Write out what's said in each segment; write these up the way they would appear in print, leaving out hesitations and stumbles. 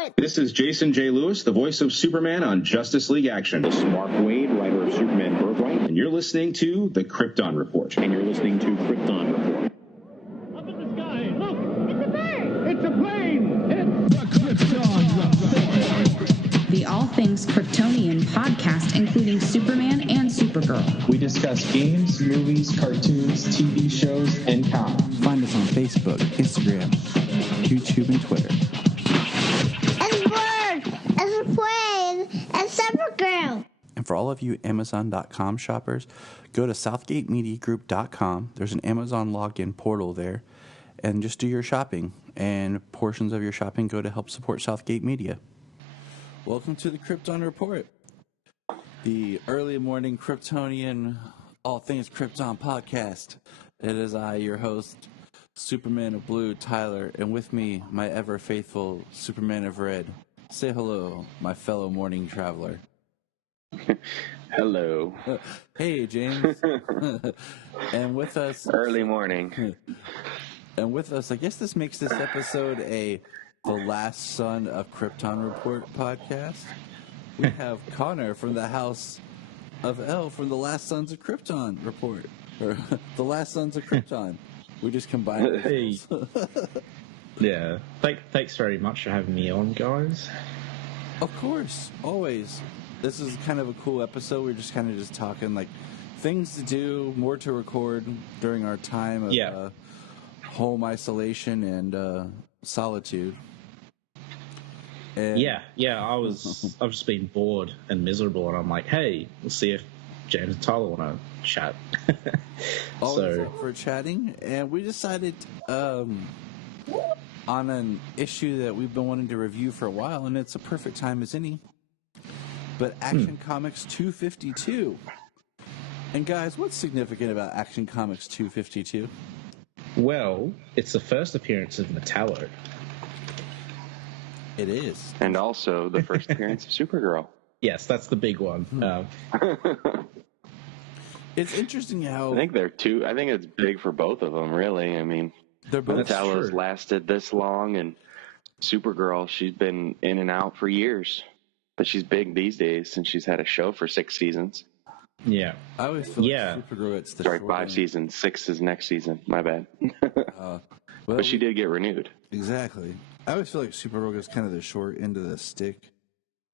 Report. This is Jason J. Lewis, the voice of Superman on Justice League Action. This is Mark Waid, writer of Superman Birthright. And you're listening to the Krypton Report. And you're listening to Krypton Report. Up in the sky, look! It's a bird! It's a plane! It's the Krypton Report! The All Things Kryptonian podcast, including Superman and Supergirl. We discuss games, movies, cartoons, TV shows, and comics. Find us on Facebook, Instagram, YouTube, and Twitter. It's a bird! It's a plane! It's Supergirl! And for all of you Amazon.com shoppers, go to SouthgateMediaGroup.com. There's an Amazon login portal there, and just do your shopping. And portions of your shopping go to help support Southgate Media. Welcome to the Krypton Report, the early morning Kryptonian, all things Krypton podcast. It is I, your host, Superman of Blue, Tyler, and with me, my ever faithful Superman of Red. Say hello, my fellow morning traveler. Hello. Hey, James. And with us... Early morning. And with us, I guess this makes this episode the Last Son of Krypton Report podcast. We have Connor from the House of L from the Last Sons of Krypton Report. Or the Last Sons of Krypton. We just combined it. Hey. Yeah. Thanks very much for having me on, guys. Of course. Always. This is kind of a cool episode. We're just kind of just talking like things to do, more to record during our time of home isolation and solitude. And I was I've just been bored and miserable, and I'm like, hey, let's see if James and Tyler want to chat. Always up for chatting, and we decided on an issue that we've been wanting to review for a while, and it's a perfect time as any. But Action Comics 252. And guys, what's significant about Action Comics 252? Well, it's the first appearance of Metallo. It is. And also the first appearance of Supergirl. Yes, that's the big one. It's interesting how... I think it's big for both of them, really. I mean, they're both Metallo's lasted this long, and Supergirl, she's been in and out for years. But she's big these days since she's had a show for 6 seasons. Yeah. I always feel like Supergirl, it's the Sorry, 5 seasons. 6 is next season. My bad. But she did get renewed. Exactly. I always feel like Supergirl is kind of the short end of the stick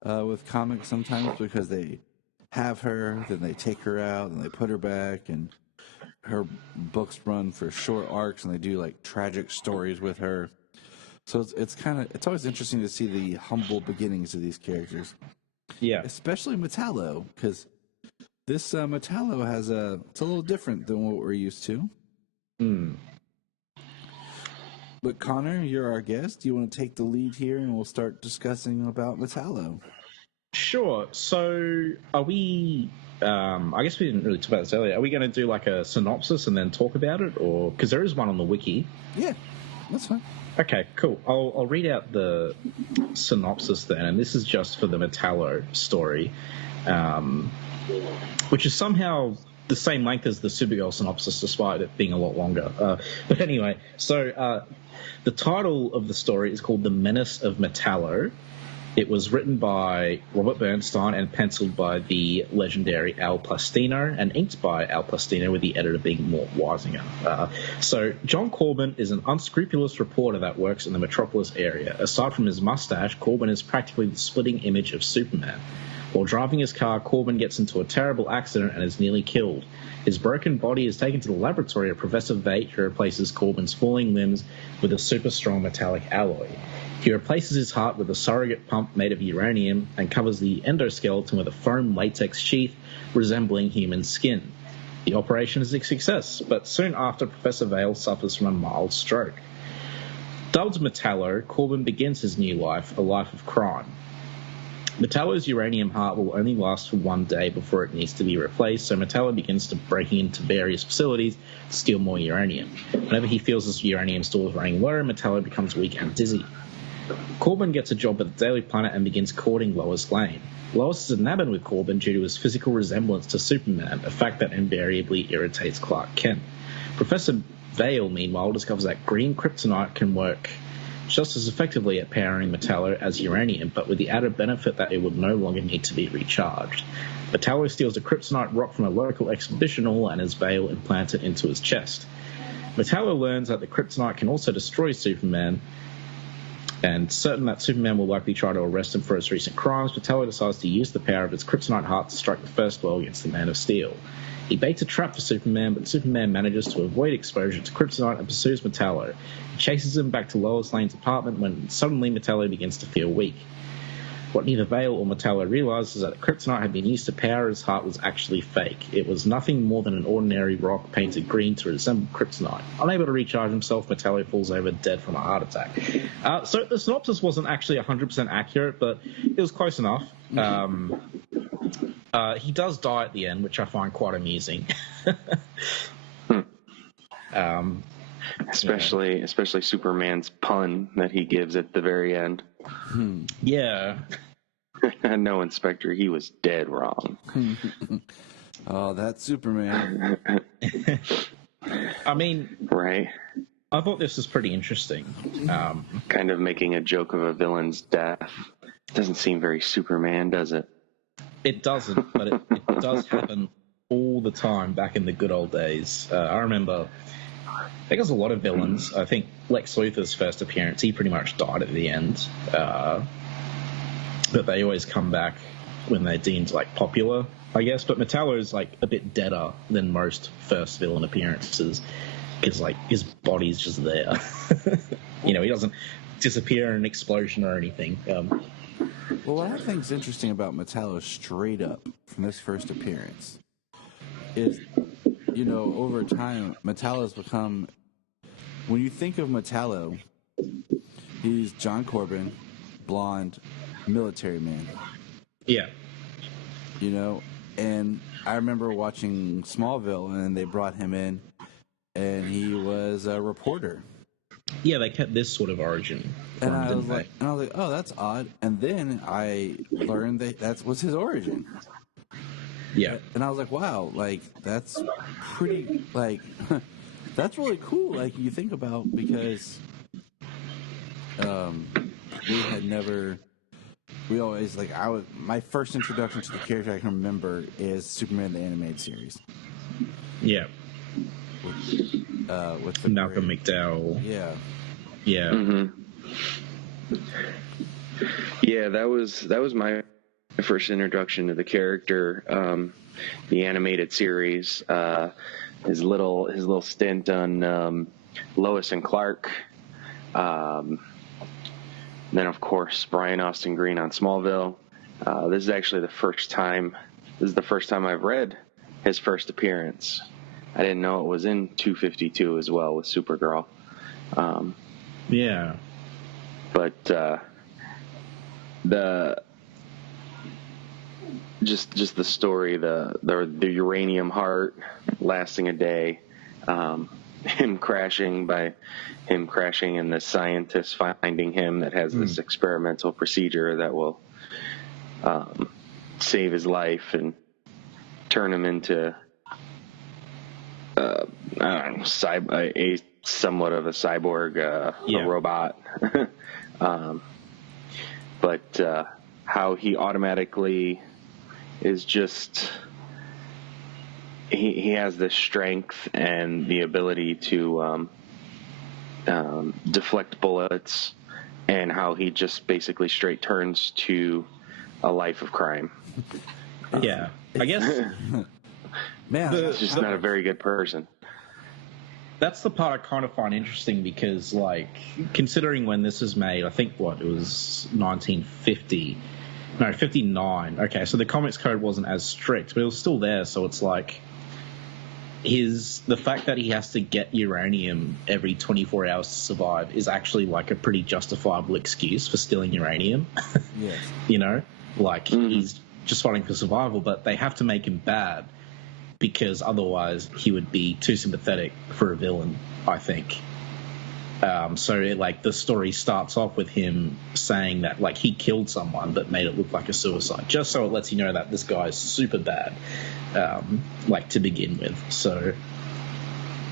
with comics sometimes because they have her, then they take her out, and they put her back, and her books run for short arcs, and they do like tragic stories with her. So it's always interesting to see the humble beginnings of these characters. Yeah. Especially Metallo, because this Metallo it's a little different than what we're used to. But Connor, you're our guest. Do you want to take the lead here, and we'll start discussing about Metallo? Sure. So are we... I guess we didn't really talk about this earlier. Are we going to do like a synopsis and then talk about it? Or because there is one on the wiki. Yeah, that's fine. Okay, cool. I'll read out the synopsis then, and this is just for the Metallo story, which is somehow the same length as the Supergirl synopsis, despite it being a lot longer. But anyway, so the title of the story is called The Menace of Metallo. It was written by Robert Bernstein and penciled by the legendary Al Plastino and inked by Al Plastino, with the editor being Mort Weisinger. So John Corbin is an unscrupulous reporter that works in the Metropolis area. Aside from his mustache, Corbin is practically the splitting image of Superman. While driving his car, Corbin gets into a terrible accident and is nearly killed. His broken body is taken to the laboratory of Professor Veidt, who replaces Corbin's falling limbs with a super strong metallic alloy. He replaces his heart with a surrogate pump made of uranium and covers the endoskeleton with a foam latex sheath resembling human skin. The operation is a success, but soon after, Professor Vale suffers from a mild stroke. Dubbed Metallo, Corbin begins his new life, a life of crime. Metallo's uranium heart will only last for 1 day before it needs to be replaced, so Metallo begins to breaking into various facilities to steal more uranium. Whenever he feels his uranium store is running low, Metallo becomes weak and dizzy. Corbin gets a job at the Daily Planet and begins courting Lois Lane. Lois is enamored with Corbin due to his physical resemblance to Superman, a fact that invariably irritates Clark Kent. Professor Vale, meanwhile, discovers that green kryptonite can work just as effectively at powering Metallo as uranium, but with the added benefit that it would no longer need to be recharged. Metallo steals a kryptonite rock from a local exhibition hall and has Vale implanted into his chest. Metallo learns that the kryptonite can also destroy Superman, and certain that Superman will likely try to arrest him for his recent crimes, Metallo decides to use the power of his kryptonite heart to strike the first blow against the Man of Steel. He baits a trap for Superman, but Superman manages to avoid exposure to kryptonite and pursues Metallo. He chases him back to Lois Lane's apartment when suddenly Metallo begins to feel weak. What neither Vale or Metallo realize is that the kryptonite had been used to power his heart was actually fake. It was nothing more than an ordinary rock painted green to resemble kryptonite. Unable to recharge himself, Metallo falls over dead from a heart attack. So the synopsis wasn't actually 100% accurate, but it was close enough. He does die at the end, which I find quite amusing. Especially Superman's pun that he gives at the very end. Yeah. No, Inspector, he was dead wrong. Oh, that's Superman. I mean, right? I thought this was pretty interesting. Kind of making a joke of a villain's death. Doesn't seem very Superman, does it? It doesn't, but it does happen all the time back in the good old days. I remember, I think there's a lot of villains. I think Lex Luthor's first appearance, he pretty much died at the end. But they always come back when they're deemed like popular, I guess. But Metallo's like a bit deader than most first villain appearances because like his body's just there. He doesn't disappear in an explosion or anything. Well, what I think is interesting about Metallo straight up from this first appearance is, over time, Metallo's become, when you think of Metallo, he's John Corbin, blonde, military man. Yeah. And I remember watching Smallville, and they brought him in, and he was a reporter. Yeah, they kept this sort of origin. And I was like, oh, that's odd. And then I learned that was his origin. Yeah. And I was like, wow, like, that's pretty, like, that's really cool. Like, you think about, because we always, like, my first introduction to the character I can remember is Superman the Animated Series. Yeah. With the Malcolm McDowell. Yeah. Yeah. Mm-hmm. Yeah, that was my first introduction to the character. The animated series, his little stint on Lois and Clark. Then, of course, Brian Austin Green on Smallville. This is actually the first time I've read his first appearance. I didn't know it was in 252 as well with Supergirl. Yeah. But just the story, the uranium heart lasting a day, him crashing and the scientists finding him that has this experimental procedure that will save his life and turn him into a somewhat of a cyborg, a robot. But how he automatically is just he has the strength and the ability to deflect bullets, and how he just basically straight turns to a life of crime. Yeah, I guess. Man, he's just not a very good person. That's the part I kind of find interesting because, like, considering when this was made, I think, it was 1950. No, 59. Okay, so the comics code wasn't as strict, but it was still there, so it's like the fact that he has to get uranium every 24 hours to survive is actually, like, a pretty justifiable excuse for stealing uranium. Yes. He's just fighting for survival, but they have to make him bad because otherwise he would be too sympathetic for a villain, I think. The story starts off with him saying that, like, he killed someone but made it look like a suicide, just so it lets you know that this guy's super bad, to begin with. So,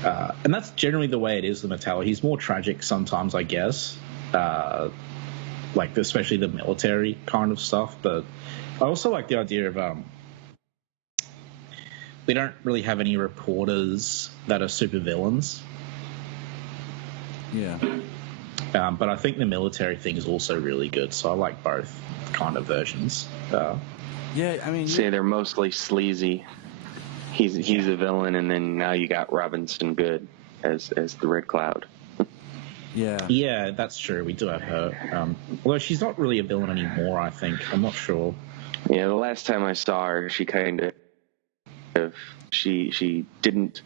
and that's generally the way it is with Metallo. He's more tragic sometimes, I guess, like especially the military kind of stuff. But I also like the idea of we don't really have any reporters that are supervillains. Yeah. But I think the military thing is also really good, so I like both kind of versions. Yeah, I mean, say they're mostly sleazy. He's a villain, and then now you got Robinson Good as the Red Cloud. Yeah, that's true. We do have her. Although she's not really a villain anymore, I think. I'm not sure. Yeah, the last time I saw her, she kind of she didn't.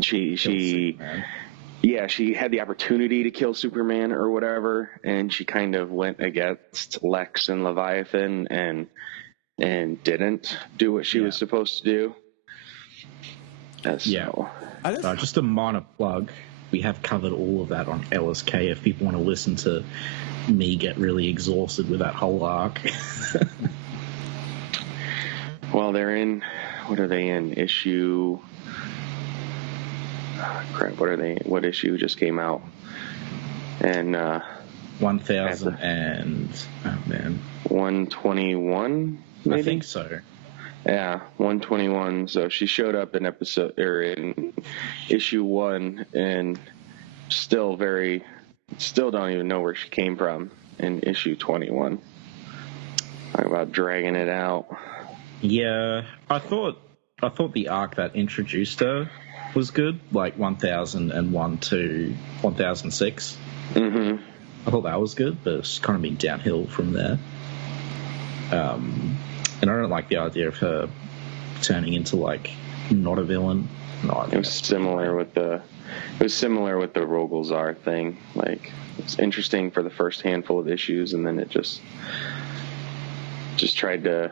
She yeah, she had the opportunity to kill Superman or whatever, and she kind of went against Lex and Leviathan and didn't do what she was supposed to do. Just a minor plug. We have covered all of that on LSK if people want to listen to me get really exhausted with that whole arc. Well, they're in, what are they in? Issue... crap, what are they? What issue just came out? And 1000 and... oh, man. 121, maybe? I think so. Yeah, 121. So she showed up in in issue 1 and still don't even know where she came from in issue 21. Talk about dragging it out. Yeah, I thought the arc that introduced her was good, like 1001 to 1006. Mm-hmm. I thought that was good, but it's kind of been downhill from there. And I don't like the idea of her turning into like not a villain. No, it was similar with the Rogolzar thing. Like, it's interesting for the first handful of issues, and then it just tried to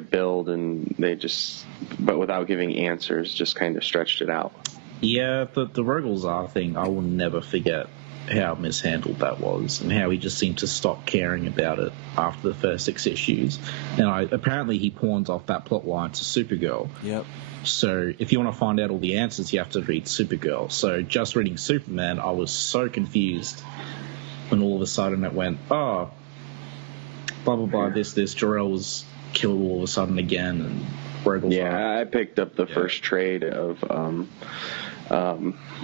build, and they just, but without giving answers, just kind of stretched it out. Yeah, the Rogolzar thing, I will never forget how mishandled that was, and how he just seemed to stop caring about it after the first 6 issues. And apparently he pawns off that plot line to Supergirl. Yep. So if you want to find out all the answers, you have to read Supergirl. So just reading Superman, I was so confused when all of a sudden it went, oh, blah, blah, blah, this, Jor-El was killed all of a sudden again, and Rogolzar. Yeah, I picked up the first trade of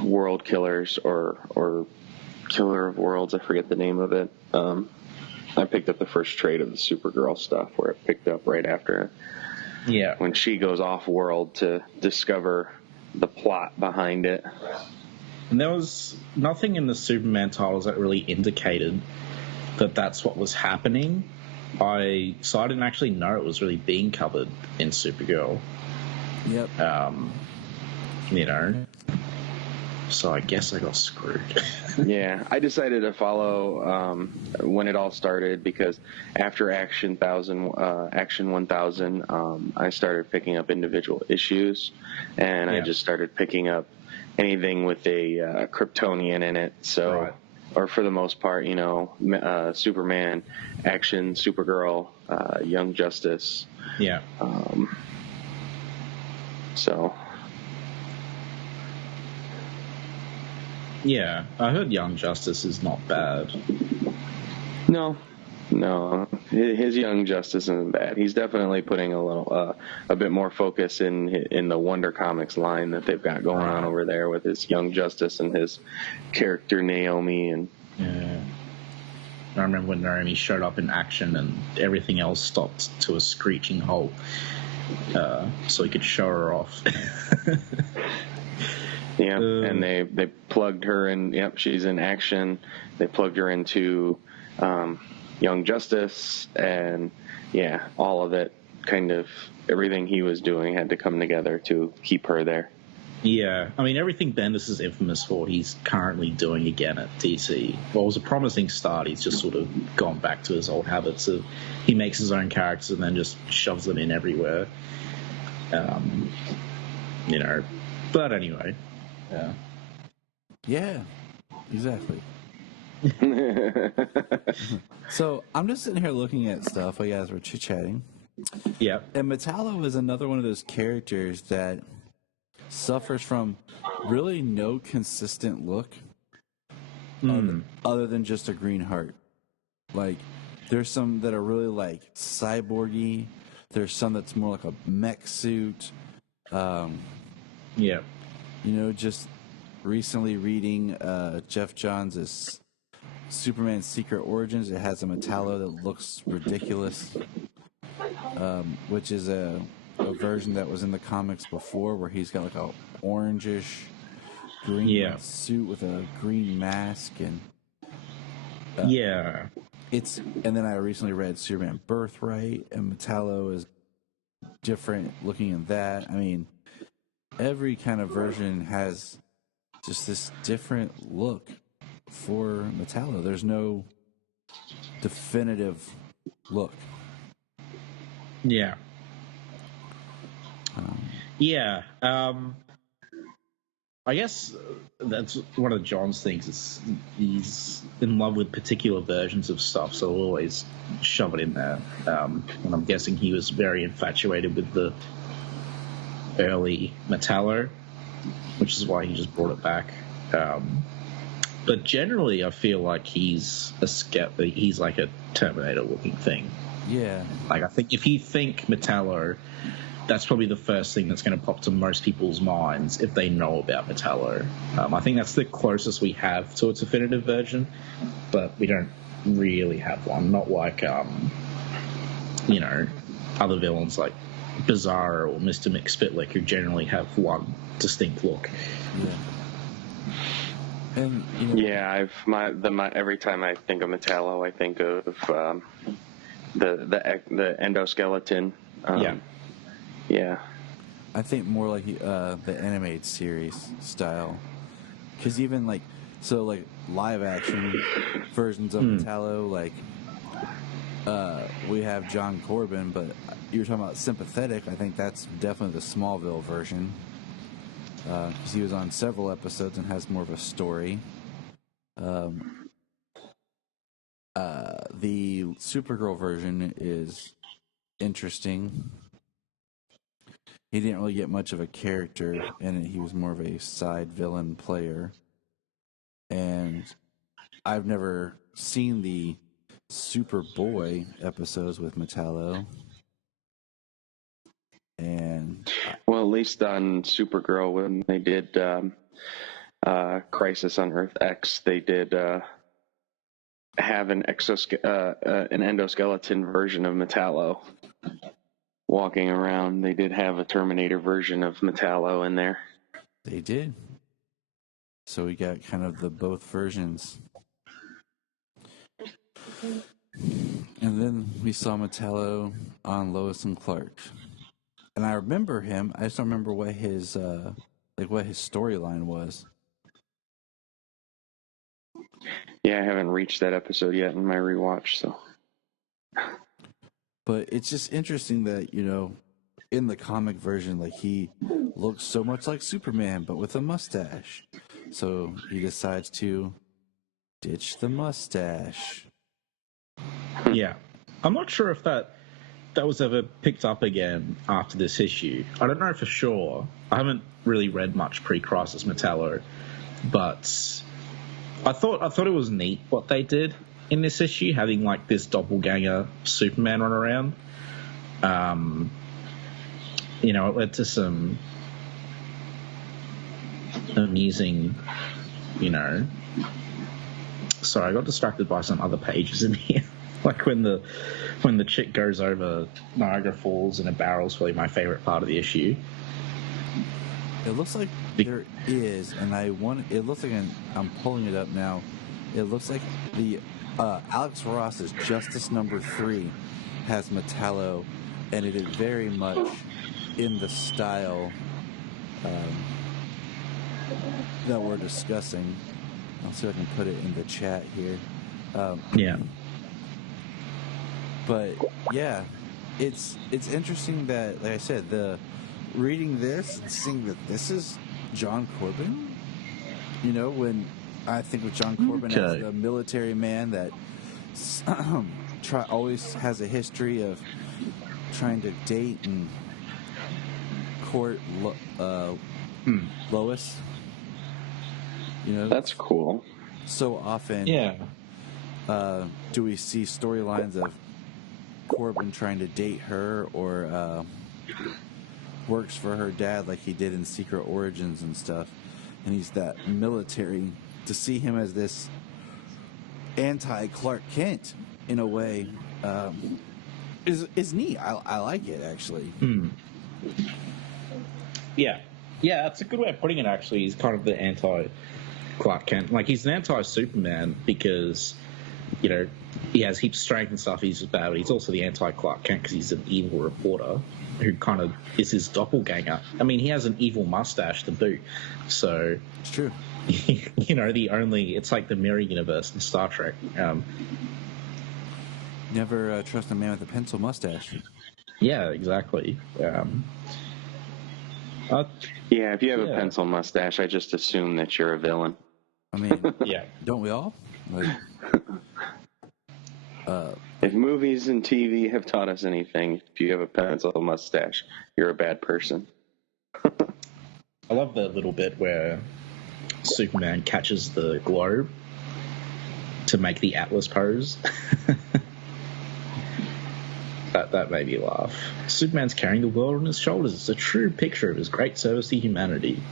World Killers or Killer of Worlds, I forget the name of it. I picked up the first trade of the Supergirl stuff, where it picked up right after when she goes off world to discover the plot behind it. And there was nothing in the Superman titles that really indicated that that's what was happening. So I didn't actually know it was really being covered in Supergirl. Yep. You know, so I guess I got screwed. Yeah, I decided to follow when it all started, because after Action 1000, I started picking up individual issues, and I just started picking up anything with a Kryptonian in it. So. Right. Or for the most part, you know, Superman, Action, Supergirl, Young Justice. Yeah. So. Yeah, I heard Young Justice is not bad. No, his Young Justice isn't bad. He's definitely putting a bit more focus in the Wonder Comics line that they've got going on over there with his Young Justice and his character Naomi. And I remember when Naomi showed up in Action and everything else stopped to a screeching halt, so he could show her off. Yeah, and they plugged her in. Yep, she's in Action. They plugged her into Young Justice, and all of it, kind of everything he was doing had to come together to keep her there. Yeah, I mean, everything Bendis is infamous for, he's currently doing again at DC. Well, it was a promising start. He's just sort of gone back to his old habits of he makes his own characters and then just shoves them in everywhere. You know, but anyway, yeah, exactly. So I'm just sitting here looking at stuff while you guys were chit-chatting. Yeah. And Metallo is another one of those characters that suffers from really no consistent look other than just a green heart. Like, there's some that are really like cyborgy. There's some that's more like a mech suit. Yeah. You know, just recently reading Jeff Johns' Superman Secret Origins. It has a Metallo that looks ridiculous, which is a version that was in the comics before where he's got like a orangish green suit with a green mask and and then I recently read Superman Birthright, and Metallo is different looking in that. I mean, every kind of version has just this different look for Metallo. There's no definitive look. Yeah. I guess that's one of John's things. Is he's in love with particular versions of stuff, so he'll always shove it in there. And I'm guessing he was very infatuated with the early Metallo, which is why he just brought it back. But generally, I feel like he's like a Terminator-looking thing. Yeah. Like, I think if you think Metallo, that's probably the first thing that's going to pop to most people's minds if they know about Metallo. I think that's the closest we have to a definitive version, but we don't really have one. Not like, other villains like Bizarro or Mr. McSpitlick, who generally have one distinct look. Yeah. And every time I think of Metallo, I think of the endoskeleton. Yeah. I think more like the animated series style, because even like live action versions of Metallo, like we have John Corbin, but you were talking about sympathetic. I think that's definitely the Smallville version, because he was on several episodes and has more of a story. The Supergirl version is interesting. He didn't really get much of a character in it. He was more of a side villain player. And I've never seen the Superboy episodes with Metallo. And well, at least on Supergirl, when they did Crisis on Earth X, they did have an endoskeleton version of Metallo walking around. They did have a Terminator version of Metallo in there. They did. So we got kind of the both versions. And then we saw Metallo on Lois and Clark. And I remember him. I just don't remember what his storyline was. Yeah, I haven't reached that episode yet in my rewatch, so. But it's just interesting that, in the comic version, like, he looks so much like Superman, but with a mustache. So he decides to ditch the mustache. Yeah. I'm not sure if that was ever picked up again after this issue. I don't know for sure. I haven't really read much pre-Crisis Metallo, but I thought it was neat what they did in this issue, having like this doppelganger Superman run around. It led to some amusing, Sorry, I got distracted by some other pages in here. Like when the chick goes over Niagara Falls in a barrel is probably my favorite part of the issue. It looks like there is, and it looks like I'm pulling it up now. It looks like the Alex Ross's Justice number 3 has Metallo, and it is very much in the style that we're discussing. I'll see if I can put it in the chat here. Yeah. But yeah, it's interesting that, like I said, reading this and seeing that this is John Corbin. When I think of John Corbin as the military man that always has a history of trying to date and court Lois. You know, That's cool. so often. Yeah. Do we see storylines of Corbin trying to date her, or works for her dad like he did in Secret Origins and stuff, and he's that military. To see him as this anti-Clark Kent in a way is neat. I like it, actually. Yeah, that's a good way of putting it. Actually, he's kind of the anti-Clark Kent. Like, he's an anti-Superman because, you know, he has heaps of strength and stuff. He's just bad, but he's also the anti-Clark Kent because he's an evil reporter who kind of is his doppelganger. I mean, he has an evil mustache to boot, so It's true. you know, it's like the mirror universe in Star Trek. Never trust a man with a pencil mustache. Yeah, exactly. Yeah, if you have a pencil mustache, I just assume that you're a villain. I mean, Yeah. don't we all? Like, If movies and TV have taught us anything, if you have a pencil mustache, you're a bad person. I love the little bit where Superman catches the globe to make the Atlas pose. That made me laugh. Superman's carrying the world on his shoulders. It's a true picture of his great service to humanity.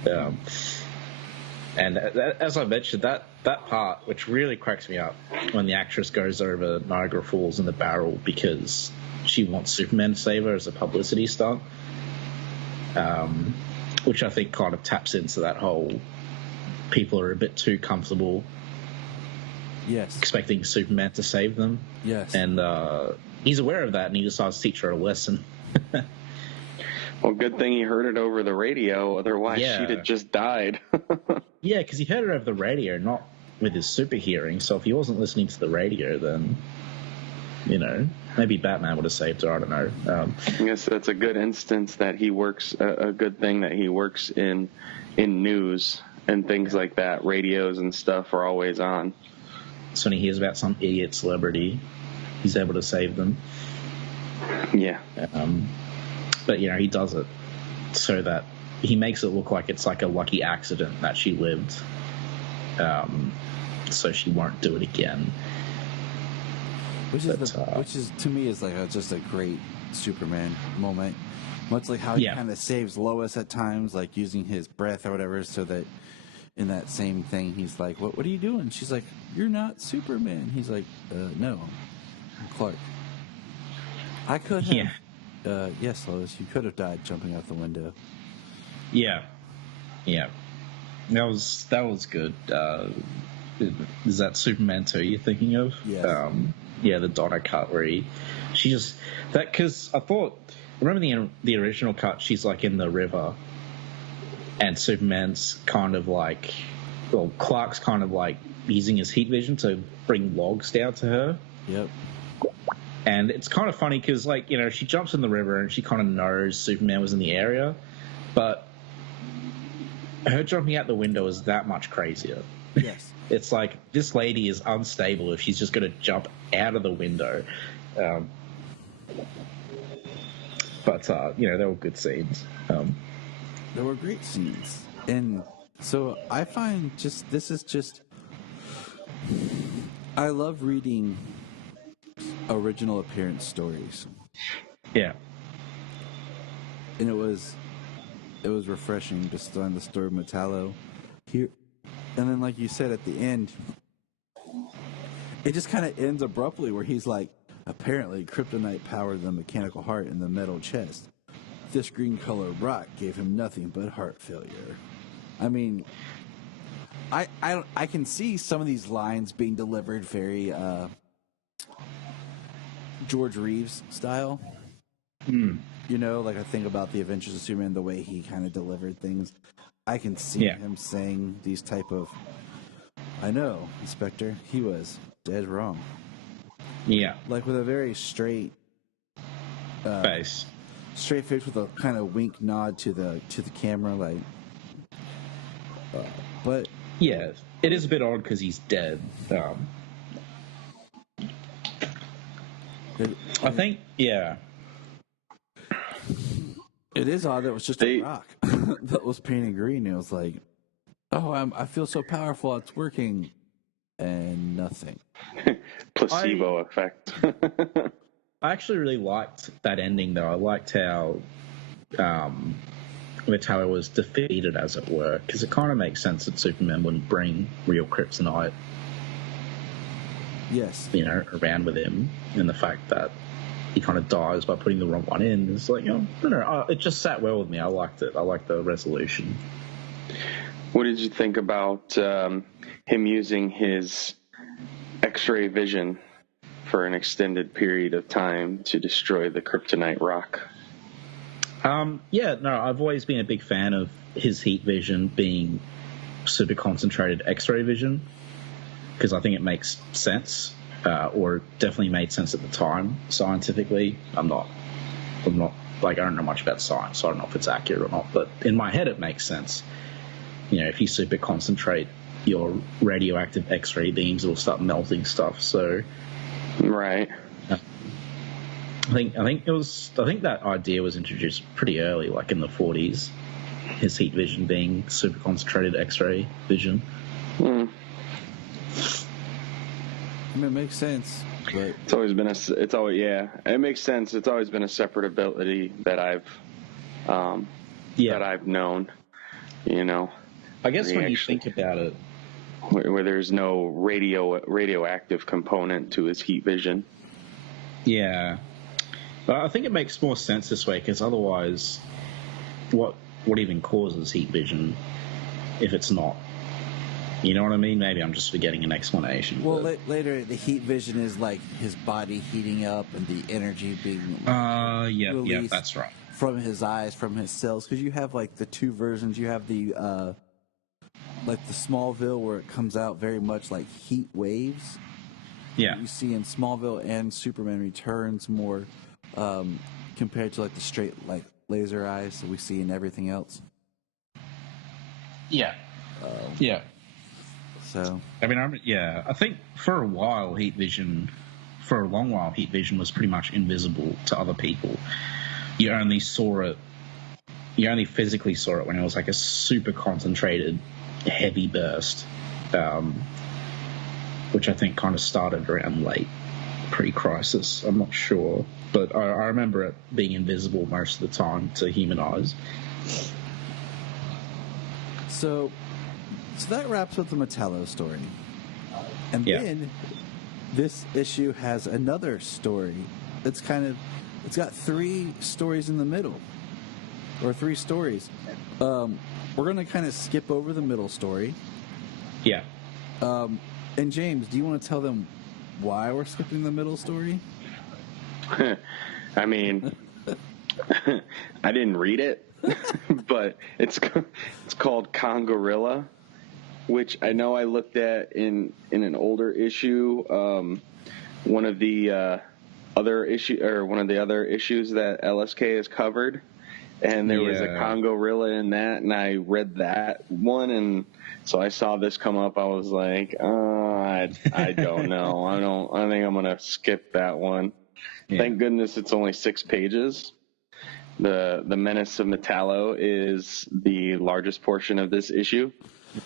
And as I mentioned, that part, which really cracks me up, when the actress goes over Niagara Falls in the barrel because she wants Superman to save her as a publicity stunt, which I think kind of taps into that whole people are a bit too comfortable expecting Superman to save them. Yes. And he's aware of that, and he decides to teach her a lesson. Well, good thing he heard it over the radio, otherwise she'd have just died. Yeah, because he heard it over the radio, not with his super hearing. So if he wasn't listening to the radio, then, you know, maybe Batman would have saved her. I don't know. I guess that's a good instance that he works, a good thing that he works in news and things like that. Radios and stuff are always on. So when he hears about some idiot celebrity, he's able to save them. Yeah. But, you know, he does it so that he makes it look like it's like a lucky accident that she lived, so she won't do it again. Which is to me is like just a great Superman moment. Much like how he kind of saves Lois at times, like using his breath or whatever, so that in that same thing he's like, "What are you doing?" She's like, "You're not Superman." He's like, "No, I'm Clark." I could have. Yes, Lois, you could have died jumping out the window. Yeah. That was good. Is that Superman 2 you're thinking of? Yes. The Donna cut where because I thought, remember the original cut, she's like in the river, and Superman's kind of like, well, Clark's kind of like using his heat vision to bring logs down to her. Yep. And it's kind of funny because, like, you know, she jumps in the river and she kind of knows Superman was in the area, but her jumping out the window is that much crazier. Yes. It's like, this lady is unstable if she's just going to jump out of the window. But you know, they were good scenes. There were great scenes. And so I find I love reading original appearance stories. Yeah. And it was refreshing just on the story of Metallo here. And then, like you said, at the end, it just kind of ends abruptly where he's like, apparently kryptonite powered the mechanical heart in the metal chest. This green color rock gave him nothing but heart failure. I mean, I can see some of these lines being delivered very George Reeves style. You know, like I think about the Adventures of Superman, the way he kind of delivered things. I can see him saying these type of, I know, Inspector, he was dead wrong. Yeah. Like with a very straight face. Straight face with a kind of wink nod to the camera, like. But yeah, it is a bit odd because he's dead. I think, It is odd that it was just a rock that was painted green. It was like, oh, I feel so powerful, it's working, and nothing. Placebo effect. I actually really liked that ending, though. I liked how Metallo was defeated, as it were, because it kind of makes sense that Superman wouldn't bring real kryptonite, Yes. Around with him, and the fact that he kind of dies by putting the wrong one in is like, I don't know, it just sat well with me. I liked it. I liked the resolution. What did you think about him using his X-ray vision for an extended period of time to destroy the kryptonite rock? I've always been a big fan of his heat vision being super concentrated X-ray vision, because I think it makes sense, or definitely made sense at the time scientifically. I'm not like, I don't know much about science, so I don't know if it's accurate or not, but in my head it makes sense. If you super concentrate your radioactive X-ray beams, it'll start melting stuff. So, right. I think that idea was introduced pretty early, like in the 40s. His heat vision being super concentrated X-ray vision. Mm. I mean, it makes sense, but it makes sense. It's always been a separate ability that I've known. I guess when you think about it, where there's no radioactive component to his heat vision. Yeah. But I think it makes more sense this way, because otherwise, what even causes heat vision if it's not? You know what I mean? Maybe I'm just forgetting an explanation. Well, later the heat vision is like his body heating up and the energy being released that's right. From his eyes, from his cells. Because you have like the two versions. You have the like the Smallville, where it comes out very much like heat waves. Yeah. You see in Smallville and Superman Returns more compared to like the straight like laser eyes that we see in everything else. Yeah. So I mean, I think for a long while, heat vision was pretty much invisible to other people. You only physically saw it when it was like a super concentrated, heavy burst, which I think kind of started around late pre-crisis. I'm not sure, but I remember it being invisible most of the time to human eyes. So that wraps up the Metallo story. And then this issue has another story. It's got three stories in the middle. Or three stories. We're going to kind of skip over the middle story. Yeah. And James, do you want to tell them why we're skipping the middle story? I mean, I didn't read it, but it's called Kongorilla, which I know I looked at in an older issue, one of the other issues that LSK has covered, and there was a Kongorilla in that, and I read that one, and so I saw this come up. I was like, I don't know. I think I'm gonna skip that one. Yeah. Thank goodness it's only 6 pages. The Menace of Metallo is the largest portion of this issue.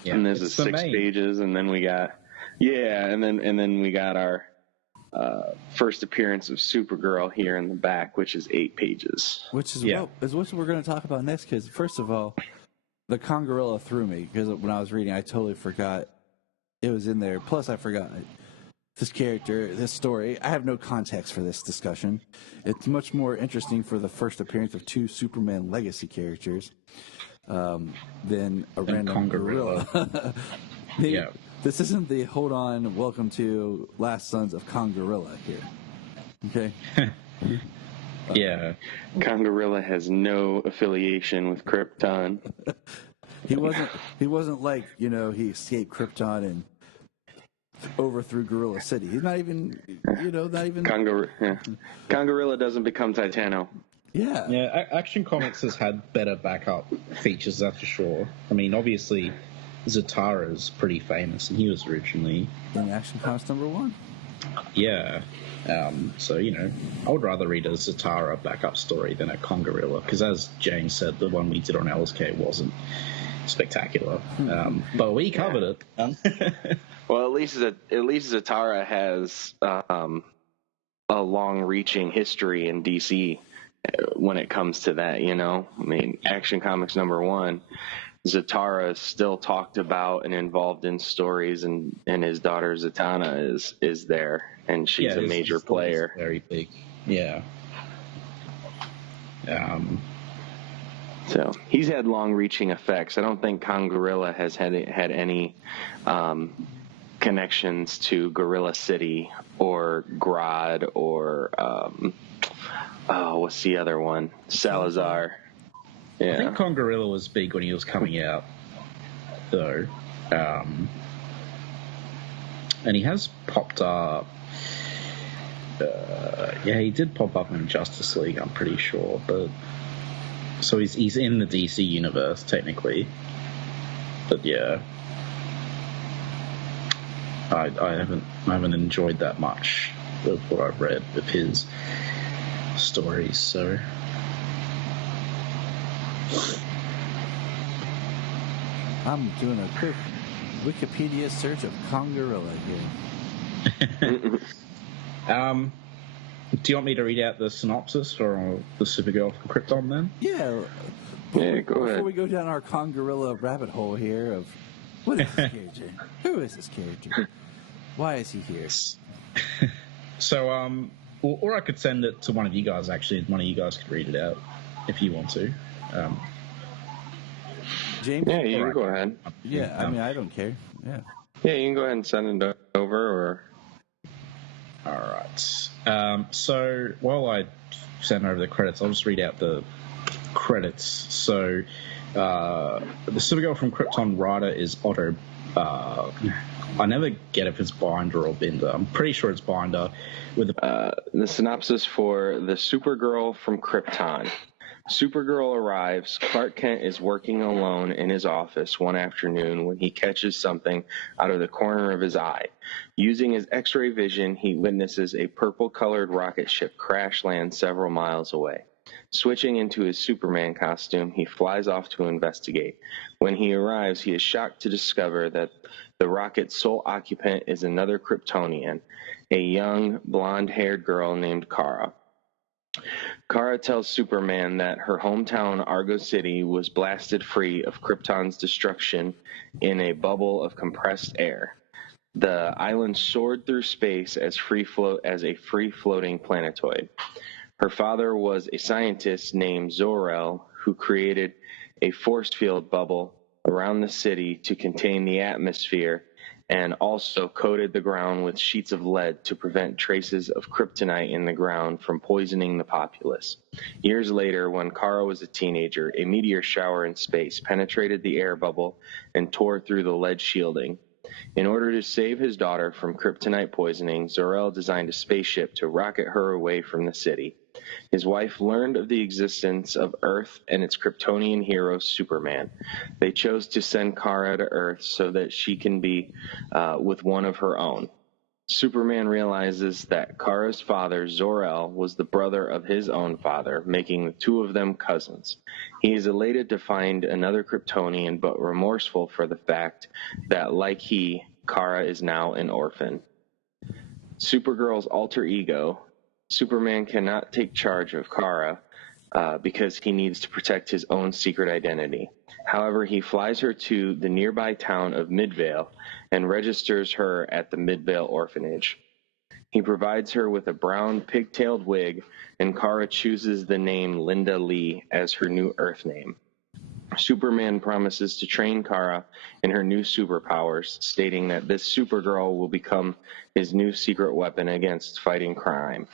Yeah, and this is 6 pages, and then we got and then we got our first appearance of Supergirl here in the back, which is 8 pages. Which is what we're going to talk about next. Because first of all, the Kongorilla threw me, because when I was reading, I totally forgot it was in there. Plus, I forgot this character, this story. I have no context for this discussion. It's much more interesting for the first appearance of 2 Superman legacy characters than a random gorilla. This isn't the hold on, welcome to Last Sons of Kongorilla here. Okay? Yeah. Kongorilla has no affiliation with Krypton. He wasn't like, he escaped Krypton and overthrew Gorilla City. He's not even, Kongorilla doesn't become Titano. Yeah. Yeah, Action Comics has had better backup features, that's for sure. I mean, obviously, Zatara's pretty famous, and he was originally in Action Comics #1. Yeah. So, I would rather read a Zatara backup story than a Congarilla, because as James said, the one we did on LSK wasn't spectacular. But we covered it. Well, at least Zatara has a long-reaching history in DC when it comes to that. I mean, Action Comics #1, Zatara is still talked about and involved in stories, and his daughter Zatanna is there, and she's a major player. Very big. Yeah. So he's had long-reaching effects. I don't think Congarilla has had any connections to Gorilla City or Grodd or what's the other one? Salazar. Yeah. I think Congarilla was big when he was coming out, though. And he has popped up. He did pop up in Justice League, I'm pretty sure. But so he's in the DC universe technically. But yeah, I haven't enjoyed that much of what I've read of his stories. So. I'm doing a quick Wikipedia search of Congarilla here. Do you want me to read out the synopsis for the Supergirl from Krypton then? Yeah. Go ahead. Before we go down our Congarilla rabbit hole here of what is this character? Who is this character? Why is he here? So, or I could send it to one of you guys, actually. One of you guys could read it out if you want to. James? Yeah, you can go ahead. Yeah, I mean, I don't care. Yeah. Yeah, you can go ahead and send it over, or... All right. So while I send over the credits, I'll just read out the credits. So the Supergirl from Krypton writer is Otto. I never get if it's Binder or Binder. I'm pretty sure it's Binder. With the synopsis for the Supergirl from Krypton. Supergirl arrives. Clark Kent is working alone in his office one afternoon when he catches something out of the corner of his eye. Using his X-ray vision, he witnesses a purple-colored rocket ship crash land several miles away. Switching into his Superman costume, he flies off to investigate. When he arrives, he is shocked to discover that the rocket's sole occupant is another Kryptonian, a young, blonde-haired girl named Kara. Kara tells Superman that her hometown Argo City was blasted free of Krypton's destruction in a bubble of compressed air. The island soared through space as a free-floating planetoid. Her father was a scientist named Zor-El who created a force field bubble around the city to contain the atmosphere, and also coated the ground with sheets of lead to prevent traces of kryptonite in the ground from poisoning the populace. Years later, when Kara was a teenager, a meteor shower in space penetrated the air bubble and tore through the lead shielding. In order to save his daughter from kryptonite poisoning, Zor-El designed a spaceship to rocket her away from the city. His wife learned of the existence of Earth and its Kryptonian hero, Superman. They chose to send Kara to Earth so that she can be with one of her own. Superman realizes that Kara's father, Zor-El, was the brother of his own father, making the two of them cousins. He is elated to find another Kryptonian, but remorseful for the fact that, like he, Kara is now an orphan. Supergirl's alter ego, Superman cannot take charge of Kara because he needs to protect his own secret identity. However, he flies her to the nearby town of Midvale and registers her at the Midvale orphanage. He provides her with a brown pigtailed wig, and Kara chooses the name Linda Lee as her new Earth name. Superman promises to train Kara in her new superpowers, stating that this Supergirl will become his new secret weapon against fighting crime.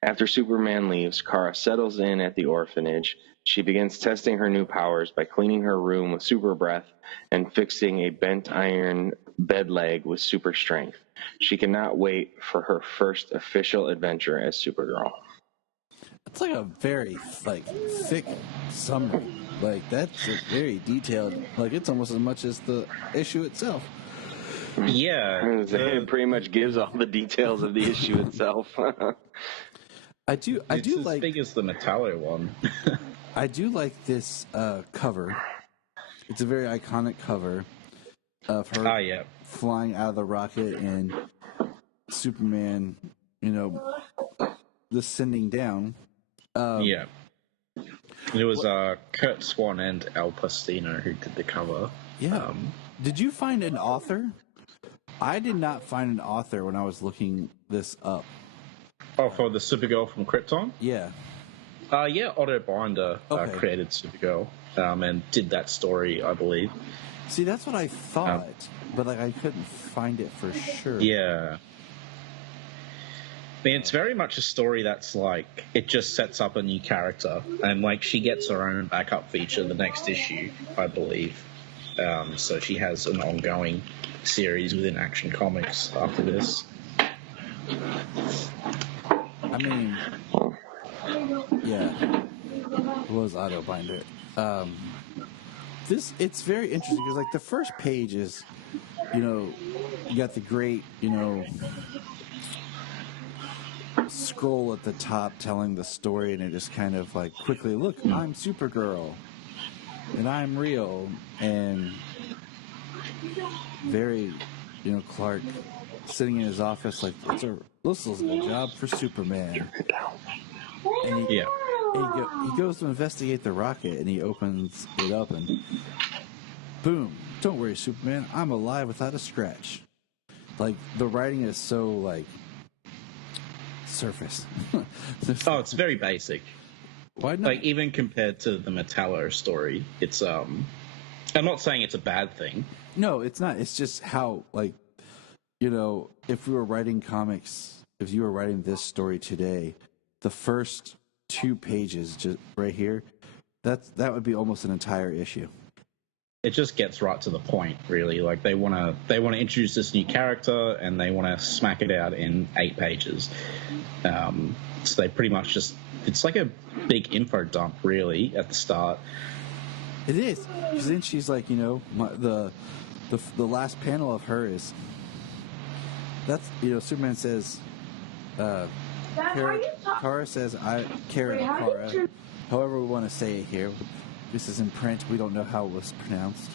After Superman leaves, Kara settles in at the orphanage. She begins testing her new powers by cleaning her room with super breath and fixing a bent iron bed leg with super strength. She cannot wait for her first official adventure as Supergirl. It's like a very thick summary. That's very detailed. It's almost as much as the issue itself. Yeah, It pretty much gives all the details of the issue itself. I do it's as like big as the Metallo one. I do like this cover. It's a very iconic cover of her Yeah. flying out of the rocket and Superman, descending down. Yeah. It was Kurt Swan and Al Pacino who did the cover. Yeah. Did you find an author? I did not find an author when I was looking this up. Oh, for the Supergirl from Krypton? Yeah. Yeah, Otto Binder created Supergirl and did that story, I believe. See, that's what I thought, but I couldn't find it for sure. Yeah. I mean, it's very much a story that's it just sets up a new character, and she gets her own backup feature the next issue, I believe. So she has an ongoing series within Action Comics after this. I mean, yeah, it was Otto Binder. It's very interesting because the first page is, you got the great, scroll at the top telling the story, and it just kind of quickly, look, I'm Supergirl, and I'm real, and very, Clark sitting in his office this is a job for Superman. And he goes to investigate the rocket, and he opens it up, and boom! Don't worry, Superman. I'm alive without a scratch. The writing is so surface. Oh, it's very basic. Why not? Even compared to the Metallo story, it's I'm not saying it's a bad thing. No, it's not. It's just how if we were writing comics, if you were writing this story today, the first 2 pages just right here, that would be almost an entire issue. It just gets right to the point, really. They want to introduce this new character, and they want to smack it out in 8 pages. So they pretty much it's like a big info dump, really, at the start. It is, because then she's the last panel of her is Superman says, Kara says, Kara, however we want to say it here. This is in print. We don't know how it was pronounced.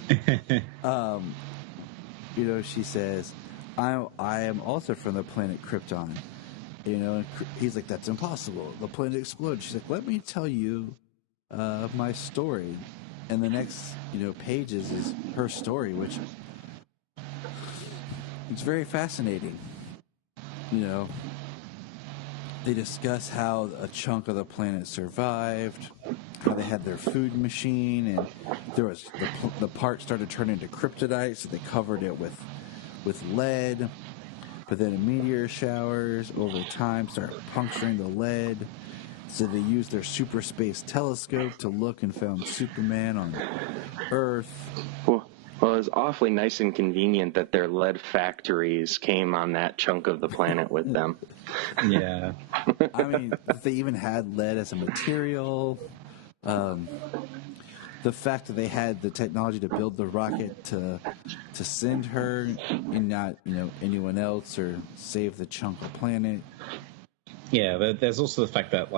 She says, I am also from the planet Krypton. And he's like, that's impossible. The planet exploded. She's like, let me tell you my story. And the next, pages is her story, which it's very fascinating. They discuss how a chunk of the planet survived, how they had their food machine, and there was the part started turning into kryptonite, so they covered it with lead. But then meteor showers over time started puncturing the lead, so they used their super space telescope to look and found Superman on Earth. Well, it was awfully nice and convenient that their lead factories came on that chunk of the planet with them. Yeah. I mean, they even had lead as a material. The fact that they had the technology to build the rocket to send her and not, anyone else, or save the chunk of planet. Yeah, there's also the fact that,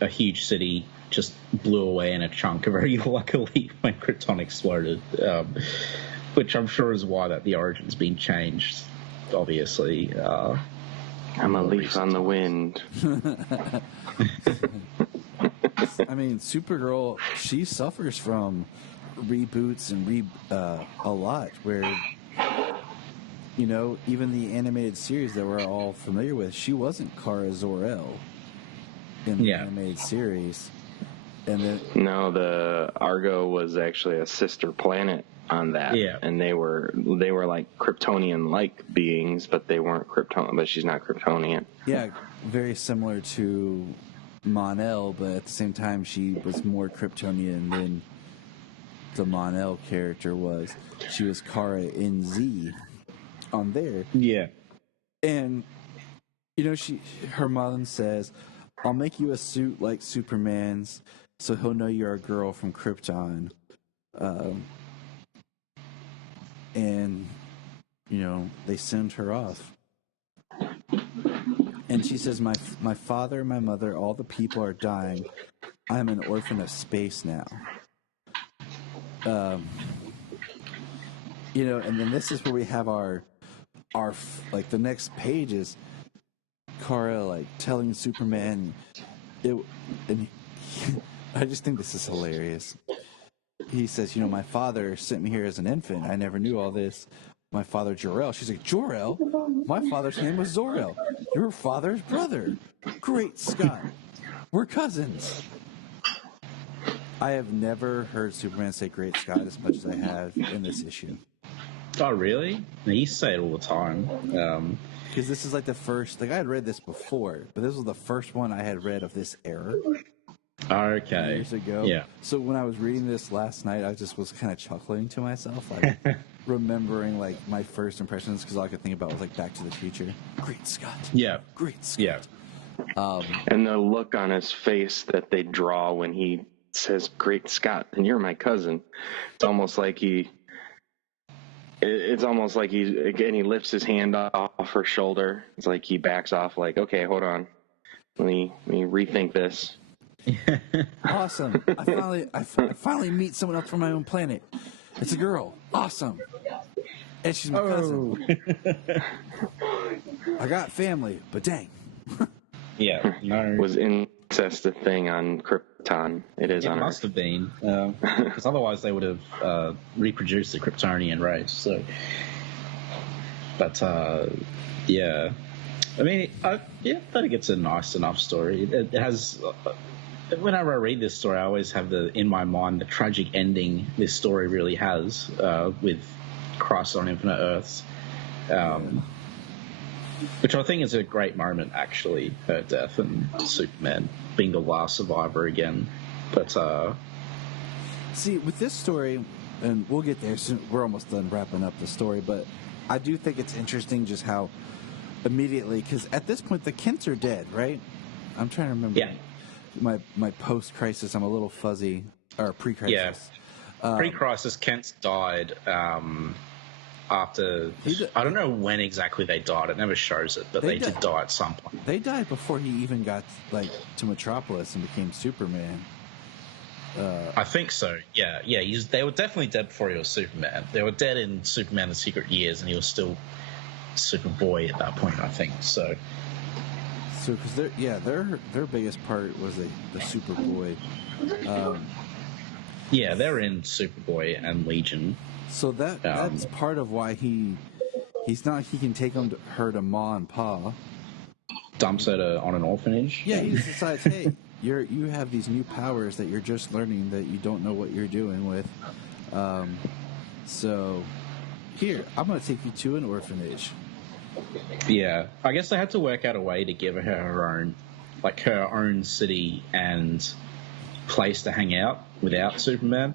a huge city just blew away in a chunk very luckily when Krypton exploded, which I'm sure is why that the origin's been changed, obviously. I'm a leaf on the wind. I mean, Supergirl, she suffers from reboots and a lot where, even the animated series that we're all familiar with, she wasn't Kara Zor-El in the animated series. And then No, the Argo was actually a sister planet on that. Yeah. And they were like Kryptonian-like beings, but they weren't Krypton. But she's not Kryptonian. Yeah, very similar to Mon-El, but at the same time, she was more Kryptonian than the Mon-El character was. She was Kara in Z on there. Yeah. And, her mom says, I'll make you a suit like Superman's so he'll know you're a girl from Krypton. And they send her off. And she says, my father, my mother, all the people are dying. I'm an orphan of space now. And then this is where we have our like the next page is Kara like telling Superman I just think this is hilarious. He says, my father sent me here as an infant. I never knew all this. My father, Jor-El. She's like, Jor-El? My father's name was Zor-El. Your father's brother. Great Scott. We're cousins. I have never heard Superman say Great Scott as much as I have in this issue. Oh, really? No, you say it all the time. Because this is like the first, like I had read this before, but this was the first one I had read of this era. Okay. Years ago. Yeah. So when I was reading this last night, I just was kind of chuckling to myself, like remembering like my first impressions, because all I could think about was like Back to the Future. Great Scott. Yeah. Great Scott. Yeah. And the look on his face that they draw when he says, Great Scott, and you're my cousin. It's almost like he lifts his hand off her shoulder. It's like he backs off like, okay, hold on. Let me rethink this. Awesome. I finally meet someone else from my own planet. It's a girl. Awesome. And she's my cousin. I got family, but dang. Yeah. No. Was incest a thing on Krypton? It is It on must Earth. have been, because otherwise they would have reproduced the Kryptonian race. So, but yeah, I mean, I think it's a nice enough story. It has. Whenever I read this story, I always have in my mind the tragic ending this story really has with Crisis on Infinite Earths, which I think is a great moment, actually, her death and Superman being the last survivor again. But see, with this story, and we'll get there soon, we're almost done wrapping up the story, but I do think it's interesting just how immediately, because at this point the Kents are dead, right? I'm trying to remember. Yeah. My post-crisis, I'm a little fuzzy, or pre-crisis. Yeah. Pre-crisis, Kent's died after... I don't know when exactly they died. It never shows it, but they did die at some point. They died before he even got to Metropolis and became Superman. I think so, yeah. They were definitely dead before he was Superman. They were dead in Superman: The Secret Years, and he was still Superboy at that point, I think, so... So, because their biggest part was the Superboy. Yeah, they're in Superboy and Legion. So that's part of why he can take her to Ma and Pa. Dumps her on an orphanage. Yeah, he just decides, hey, you have these new powers that you're just learning that you don't know what you're doing with. So here, I'm going to take you to an orphanage. Yeah, I guess they had to work out a way to give her her own city and place to hang out without Superman.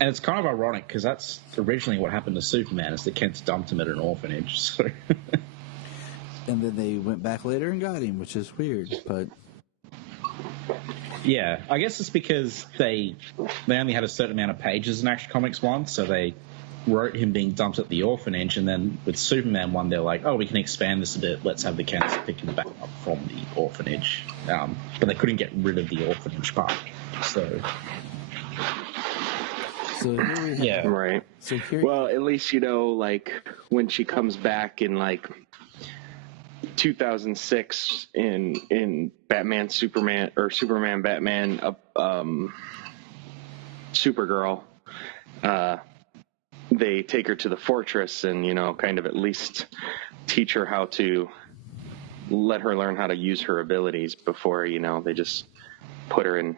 And it's kind of ironic because that's originally what happened to Superman, is the Kents dumped him at an orphanage. So. And then they went back later and got him, which is weird, but... Yeah, I guess it's because they only had a certain amount of pages in Action Comics 1, so they wrote him being dumped at the orphanage, and then with Superman 1, they're like, oh, we can expand this a bit, let's have the Kents pick him back up from the orphanage. But they couldn't get rid of the orphanage part, so... So here we have, yeah. Right. So here, well, at least, like, when she comes back in, like, 2006 in Batman, Superman, or Superman, Batman, Supergirl, they take her to the fortress and, kind of at least teach her how to let her learn how to use her abilities before, they just put her in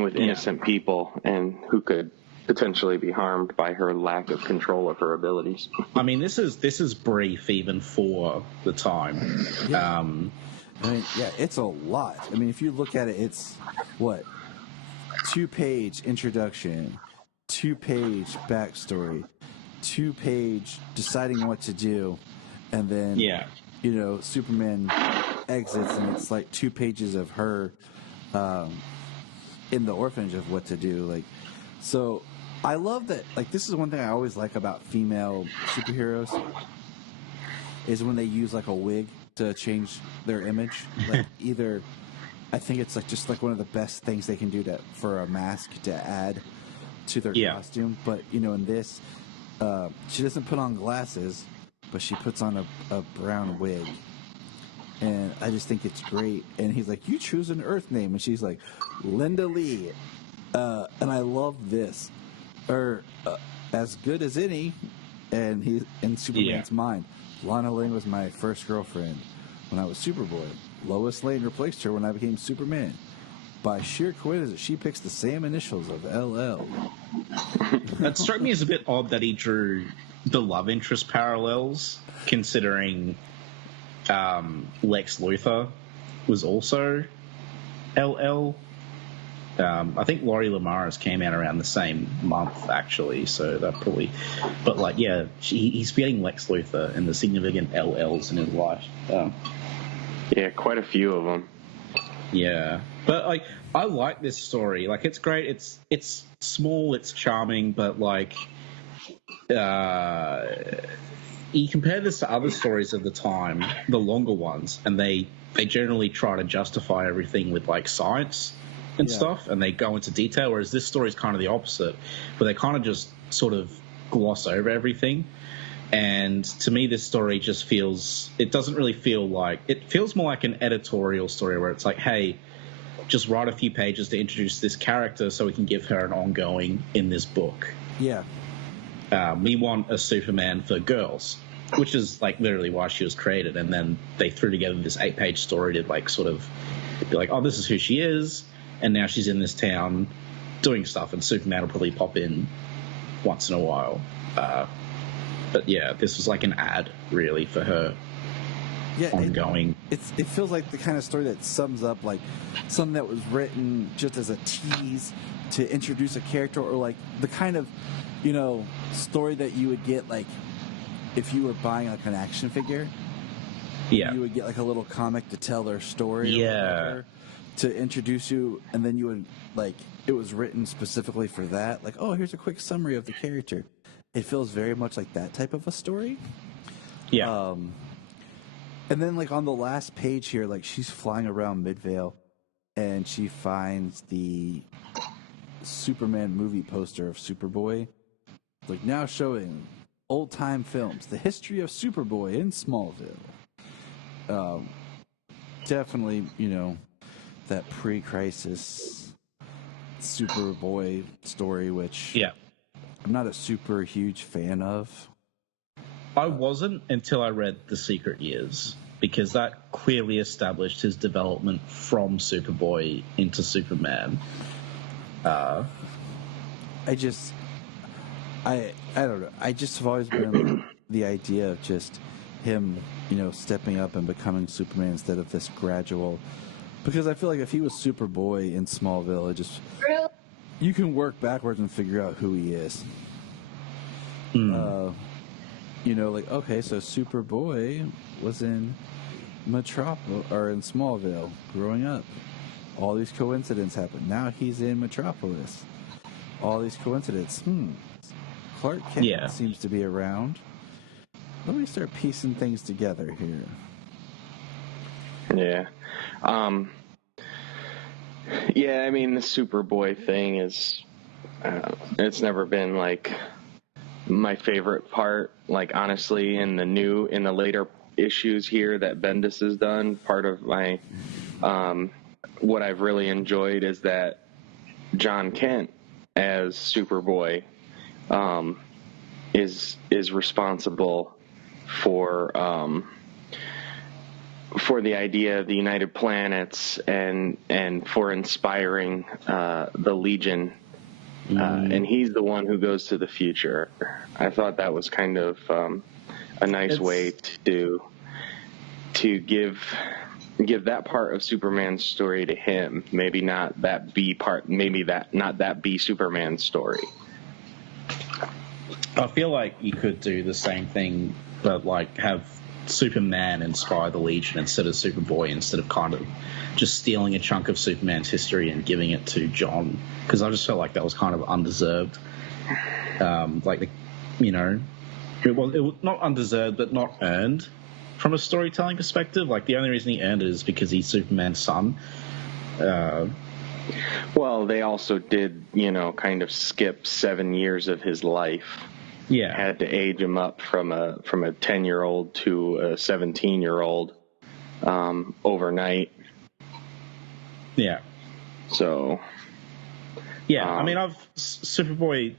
with innocent people and who could potentially be harmed by her lack of control of her abilities. I mean, this is brief even for the time. yeah. I mean, yeah, it's a lot. I mean, if you look at it, it's what, 2-page introduction, 2-page backstory, 2-page deciding what to do, and then Superman exits, and it's like 2 pages of her in the orphanage of what to do. Like, so I love that. Like, this is one thing I always like about female superheroes is when they use like a wig to change their image. Like, either I think it's like just like one of the best things they can do for a mask to add to their costume. But in this, she doesn't put on glasses, but she puts on a brown wig. And I just think it's great. And he's like, "You choose an Earth name," and she's like, "Linda Lee." And I love this. Or as good as any. And he's in Superman's mind. Lana Lang was my first girlfriend when I was Superboy. Lois Lane replaced her when I became Superman. By sheer coincidence, she picks the same initials of LL. That struck me as a bit odd that he drew the love interest parallels, considering Lex Luthor was also LL. I think Laurie Lamaris came out around the same month, actually, so that probably... But, like, yeah, he's getting Lex Luthor and the significant LLs in his life. Yeah, quite a few of them. Yeah. But, like, I like this story. Like, it's great. It's small, it's charming, but, like... you compare this to other stories of the time, the longer ones, and they generally try to justify everything with, like, science and stuff, and they go into detail, whereas this story is kind of the opposite, where they kind of just sort of gloss over everything. And to me, this story just feels... It doesn't really feel like... It feels more like an editorial story where it's like, hey, just write a few pages to introduce this character so we can give her an ongoing in this book. Yeah. We want a Superman for girls, which is, like, literally why she was created. And then they threw together this 8-page story to, like, sort of be like, oh, this is who she is, and now she's in this town doing stuff, and Superman will probably pop in once in a while. But, yeah, this was like an ad, really, for her ongoing. It feels like the kind of story that sums up, like, something that was written just as a tease to introduce a character, or, like, the kind of, story that you would get, like, if you were buying, like, an action figure. Yeah. You would get, like, a little comic to tell their story. Yeah. To introduce you, and then you would, like, it was written specifically for that. Like, oh, here's a quick summary of the character. It feels very much like that type of a story. Yeah. And then, like, on the last page here, like, she's flying around Midvale, and she finds the Superman movie poster of Superboy. Like, now showing old-time films, the history of Superboy in Smallville. Definitely, that pre-crisis Superboy story, which I'm not a super huge fan of. I wasn't until I read The Secret Years, because that clearly established his development from Superboy into Superman. I don't know. I just have always been the idea of just him, stepping up and becoming Superman instead of this gradual... Because I feel like if he was Superboy in Smallville, you can work backwards and figure out who he is. Like, okay, so Superboy was in Metropolis, or in Smallville growing up. All these coincidences happen. Now he's in Metropolis. All these coincidences. Clark Kent seems to be around. Let me start piecing things together here. Yeah. Yeah, I mean, the Superboy thing is, it's never been, like, my favorite part. Like, honestly, in the later issues here that Bendis has done, part of my, what I've really enjoyed is that John Kent as Superboy, is responsible for the idea of the United Planets and for inspiring the Legion, and he's the one who goes to the future. I thought that was kind of a nice way to give that part of Superman's story to him. Maybe not that B part. Maybe not that B Superman's story. I feel like you could do the same thing, but like have Superman inspire the Legion instead of Superboy, instead of kind of just stealing a chunk of Superman's history and giving it to John, because I just felt like that was kind of undeserved. like the, you know, it was not undeserved, but not earned from a storytelling perspective. Like the only reason he earned it is because he's Superman's son. Well, they also did, kind of skip 7 years of his life. Yeah, Had to age him up from a 10-year-old to a 17-year-old overnight. Yeah. So. Yeah, I mean,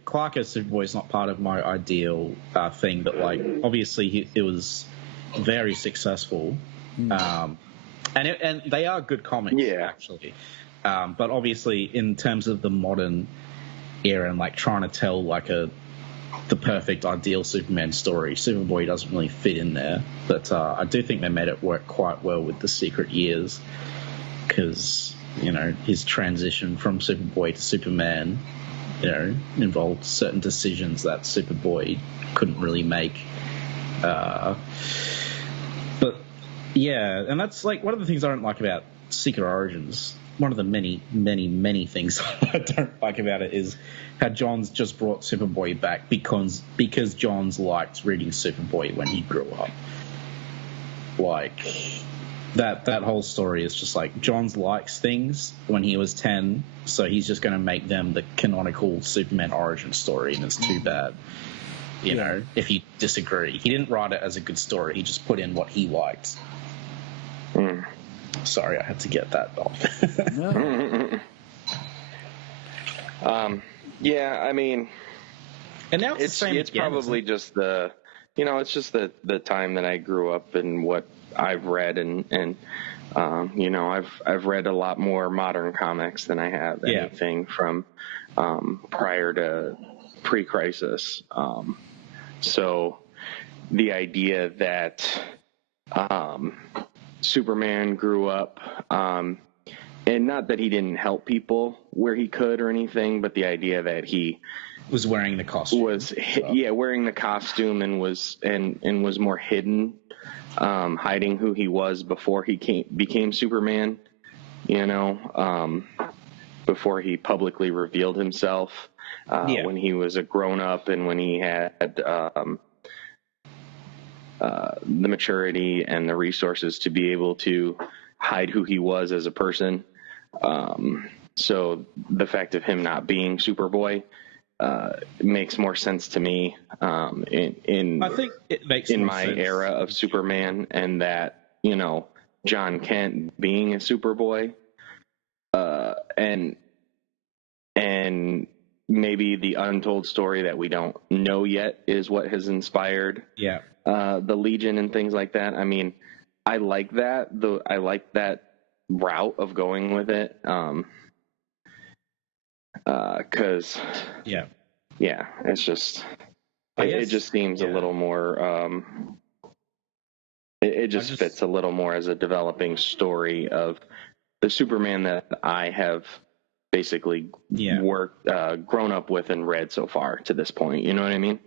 Clark as Superboy is not part of my ideal thing, but like obviously it was very successful, and they are good comics, actually. But obviously, in terms of the modern era and like trying to tell like the perfect ideal Superman story, Superboy doesn't really fit in there. But I do think they made it work quite well with the Secret Years, because his transition from Superboy to Superman, involved certain decisions that Superboy couldn't really make. But yeah, and that's like one of the things I don't like about Secret Origins. One of the many, many, many things I don't like about it is how Johns just brought Superboy back because Johns liked reading Superboy when he grew up. Like that whole story is just like Johns likes things when he was 10, so he's just going to make them the canonical Superman origin story, and it's too bad. If you disagree, he didn't write it as a good story. He just put in what he liked. Sorry, I had to get that off. No. Yeah, I mean, and now it's probably just it's just the time that I grew up and what I've read, and I've read a lot more modern comics than I have anything from prior to pre-crisis. So the idea that Superman grew up, and not that he didn't help people where he could or anything, but the idea that he was wearing the costume, wearing the costume and was more hidden, hiding who he was before he became Superman, before he publicly revealed himself, when he was a grown up and when he had the maturity and the resources to be able to hide who he was as a person. So the fact of him not being Superboy makes more sense to me I think it makes in my sense. Era of Superman, and that John Kent being a Superboy, and maybe the untold story that we don't know yet is what has inspired the Legion and things like that. I mean, I like that. I like that route of going with it. Because it's just it just seems a little more. It just fits a little more as a developing story of the Superman that I have basically grown up with and read so far to this point. You know what I mean?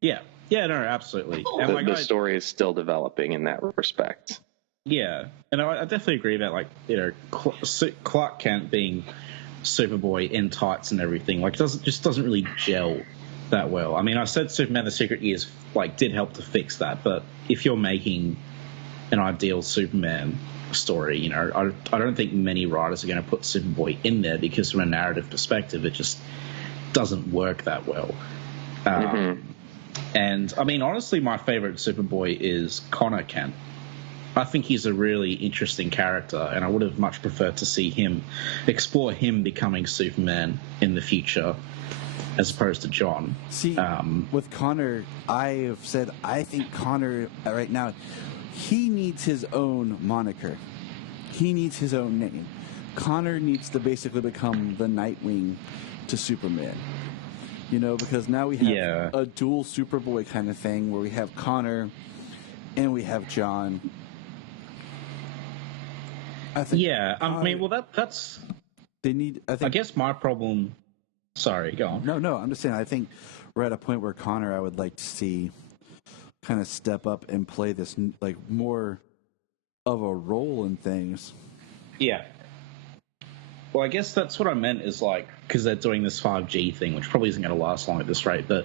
Yeah. Yeah, no, absolutely. And the story is still developing in that respect. Yeah, and I definitely agree about Clark Kent being Superboy in tights and everything. Like, it doesn't really gel that well. I mean, I said Superman: The Secret Years did help to fix that, but if you're making an ideal Superman story, I don't think many writers are going to put Superboy in there because from a narrative perspective, it just doesn't work that well. And I mean, honestly, my favorite Superboy is Connor Kent. I think he's a really interesting character, and I would have much preferred to see him explore him becoming Superman in the future as opposed to John. See, with Connor, I have said I think Connor right now, he needs his own moniker. He needs his own name. Connor needs to basically become the Nightwing to Superman. Because now we have a dual Superboy kind of thing where we have Connor and we have John. I think. Yeah, I mean, well, that's. They need. I guess my problem. Sorry, go on. No, I'm just saying. I think we're at a point where Connor, I would like to see, kind of step up and play this more of a role in things. Yeah. Well, I guess that's what I meant is like, because they're doing this 5G thing, which probably isn't going to last long at this rate, but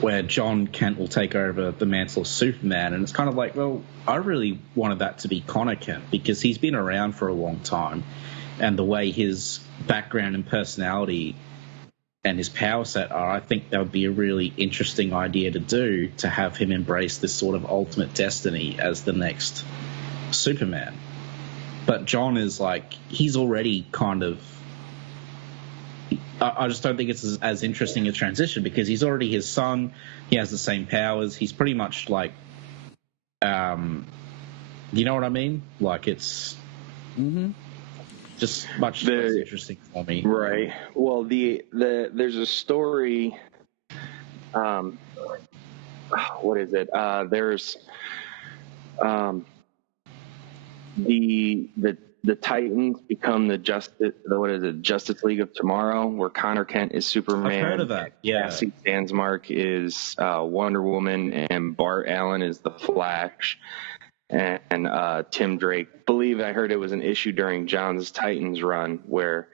where John Kent will take over the mantle of Superman. And it's kind of like, well, I really wanted that to be Connor Kent because he's been around for a long time. And the way his background and personality and his power set are, I think that would be a really interesting idea to do, to have him embrace this sort of ultimate destiny as the next Superman. But John is like, he's already kind of, I just don't think it's as interesting a transition because he's already his son. He has the same powers. He's pretty much like, you know what I mean? Like it's just much less interesting for me. Right. Well, there's a story. What is it? There's the Titans become the Justice League of Tomorrow, where Connor Kent is Superman. I've heard of that. Yeah. Cassie Sandsmark is Wonder Woman, and Bart Allen is the Flash, and Tim Drake. I heard it was an issue during John's Titans run where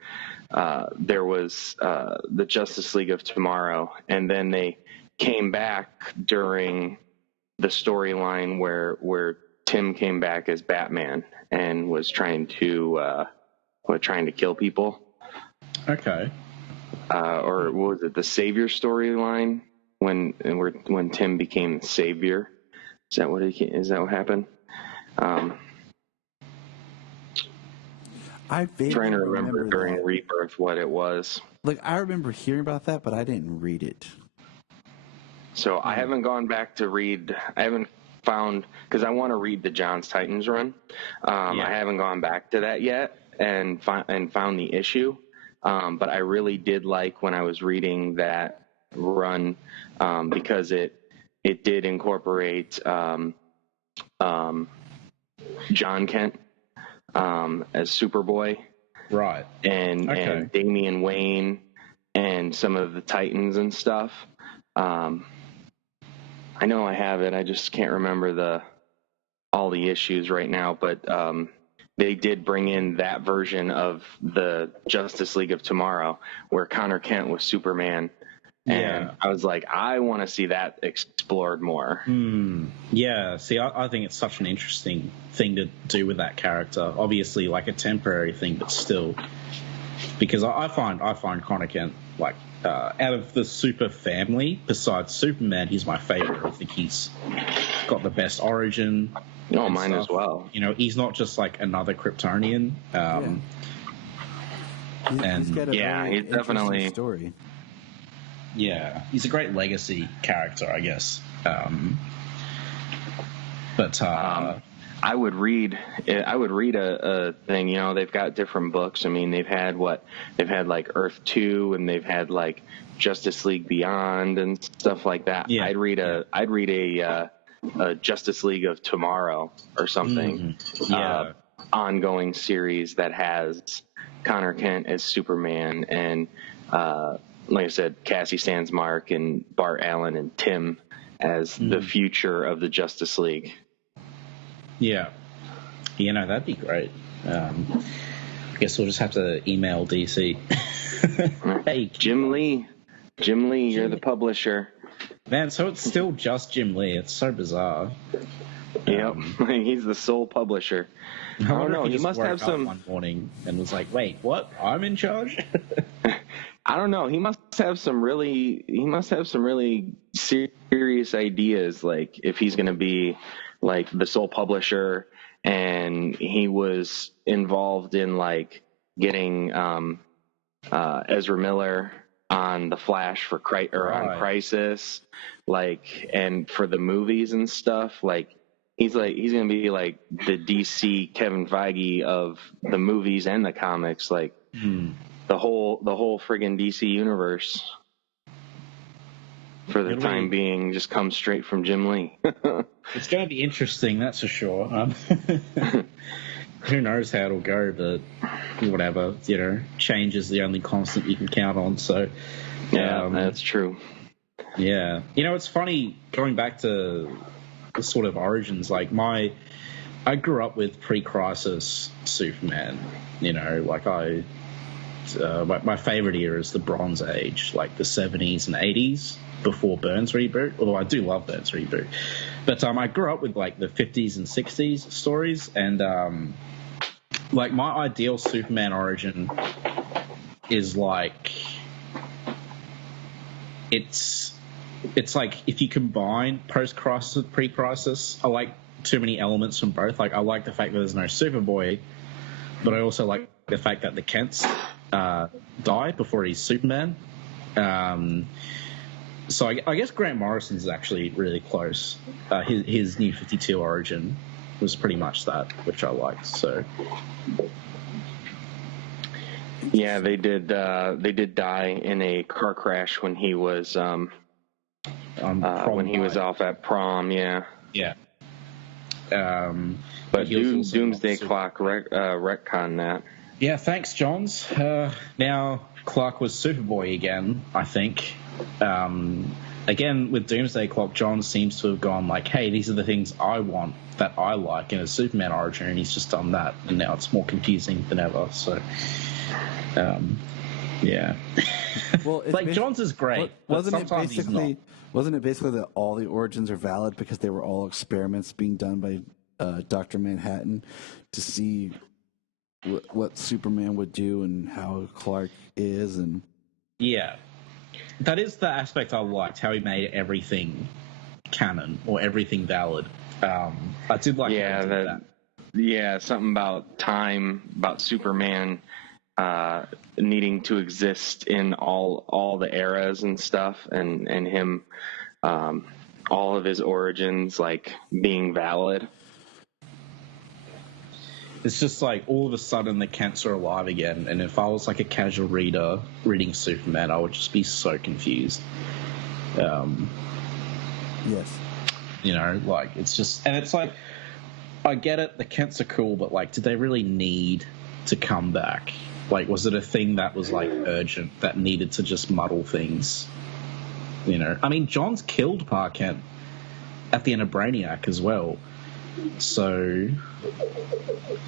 there was the Justice League of Tomorrow, and then they came back during the storyline where Tim came back as Batman and was trying to kill people. Okay. Or what was it, the Savior storyline when Tim became the Savior? Is that what happened? I vaguely trying to remember during that. Rebirth what it was. Like, I remember hearing about that, but I didn't read it. So I haven't gone back to read. I haven't found, because I want to read the John's Titans run. I haven't gone back to that yet and found the issue. But I really did like when I was reading that run because it did incorporate John Kent as Superboy, right? And Damian Wayne and some of the Titans and stuff. I know I have it. I just can't remember all the issues right now, but they did bring in that version of the Justice League of Tomorrow where Connor Kent was Superman. And I was like, I want to see that explored more. Yeah, see, I think it's such an interesting thing to do with that character. Obviously, like a temporary thing, but still. Because I find Connor Kent, like, out of the super family, besides Superman, he's my favorite. I think he's got the best origin. Oh, mine as well. You know, he's not just like another Kryptonian. He's got a he's definitely story. Yeah, he's a great legacy character, I guess. But I would read a thing. You know, they've got different books. I mean, they've had like Earth 2, and they've had like Justice League Beyond and stuff like that. Yeah. I'd read a Justice League of Tomorrow or something. Ongoing series that has Connor Kent as Superman and like I said, Cassie Sandsmark and Bart Allen and Tim as the future of the Justice League. Yeah. You know, that'd be great. I guess we'll just have to email DC. Hey, Jim Lee, you're the publisher. Man, so it's still just Jim Lee. It's so bizarre. Yep, he's the sole publisher. I don't know. He must have some. One morning and was like, "Wait, what? I'm in charge." I don't know. He must have some really serious ideas. Like if he's going to be like the sole publisher, and he was involved in like getting Ezra Miller on the Flash for on Crisis, like, and for the movies and stuff. Like he's going to be like the DC Kevin Feige of the movies and the comics. Like. The whole friggin' DC universe for the time being just comes straight from Jim Lee. It's going to be interesting, that's for sure. Who knows how it'll go, but whatever, you know, change is the only constant you can count on. So, yeah, that's true. Yeah. You know, it's funny, going back to the sort of origins, like I grew up with pre-Crisis Superman, you know, like my favorite era is the Bronze Age, like the 70s and 80s before Burns reboot. Although I do love Burns reboot, but I grew up with like the 50s and 60s stories, and like my ideal Superman origin is like it's like if you combine post-crisis, pre-crisis. I like too many elements from both. Like I like the fact that there's no Superboy, but I also like the fact that the Kents died before he's Superman. So I guess Grant Morrison's is actually really close. His New 52 origin was pretty much that, which I liked. So yeah, they did die in a car crash when he was off at prom. Yeah. Yeah. But Doomsday Clock retcon that. Yeah, thanks, Johns. Now Clark was Superboy again, I think. Again, with Doomsday Clock, John seems to have gone like, hey, these are the things I want that I like in a Superman origin, and he's just done that, and now it's more confusing than ever. So, yeah. Well, like John's is great. Wasn't it basically that all the origins are valid because they were all experiments being done by Dr. Manhattan to see what Superman would do and how Clark is, and yeah, that is the aspect I liked, how he made everything canon or everything valid. I did like that. Yeah, something about time, about Superman needing to exist in all the eras and stuff, and him all of his origins like being valid. It's just like all of a sudden the Kents are alive again, and if I was like a casual reader reading Superman, I would just be so confused. Yes. You know, like it's just, and it's like, I get it, the Kents are cool, but like, did they really need to come back? Like, was it a thing that was like urgent that needed to just muddle things? You know, I mean, John's killed Pa Kent at the end of Brainiac as well. So,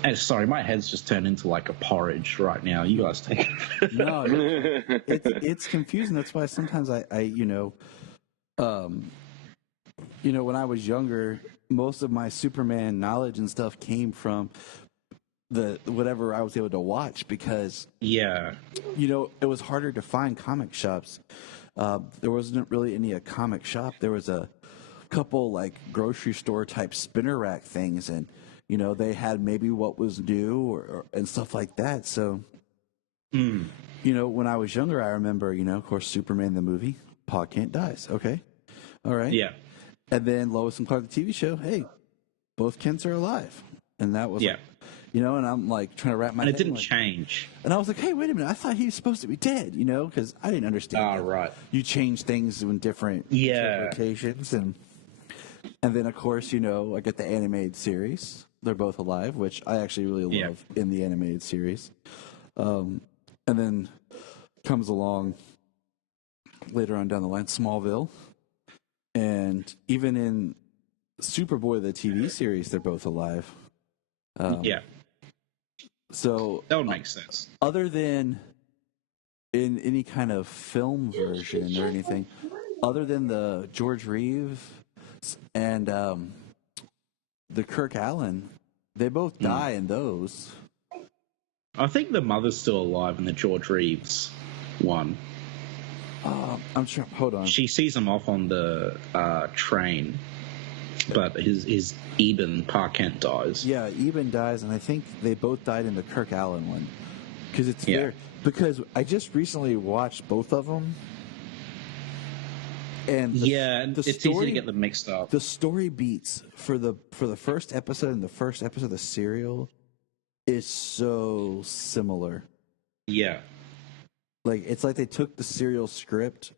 and sorry, my head's just turned into like a porridge right now. You guys take it. No, it's confusing. That's why sometimes I when I was younger, most of my Superman knowledge and stuff came from whatever I was able to watch, because yeah, it was harder to find comic shops. There wasn't really any a comic shop. There was a couple like grocery store type spinner rack things, and they had maybe what was new and stuff like that. So when I was younger, I remember of course Superman the movie, Pa Kent dies. Okay, all right, yeah, and then Lois and Clark the TV show. Hey, both Kents are alive, and that was and I'm like trying to wrap my head. And it didn't change. And I was like, hey, wait a minute, I thought he was supposed to be dead, because I didn't understand. Oh, right. You change things in different locations. And then, of course, I get the animated series. They're both alive, which I actually really love in the animated series. And then comes along later on down the line, Smallville. And even in Superboy, the TV series, they're both alive. So that would make sense. Other than in any kind of film version or anything, other than the George Reeves and the Kirk Allen, they both die in those. I think the mother's still alive in the George Reeves one. I'm sure. Hold on. She sees him off on the train, but his Eben, Pa Kent, dies. Yeah, Eben dies, and I think they both died in the Kirk Allen one. Because it's there. Because I just recently watched both of them. And it's easy to get them mixed up. The story beats for the first episode and the first episode of the serial is so similar. Yeah. Like, it's like they took the serial script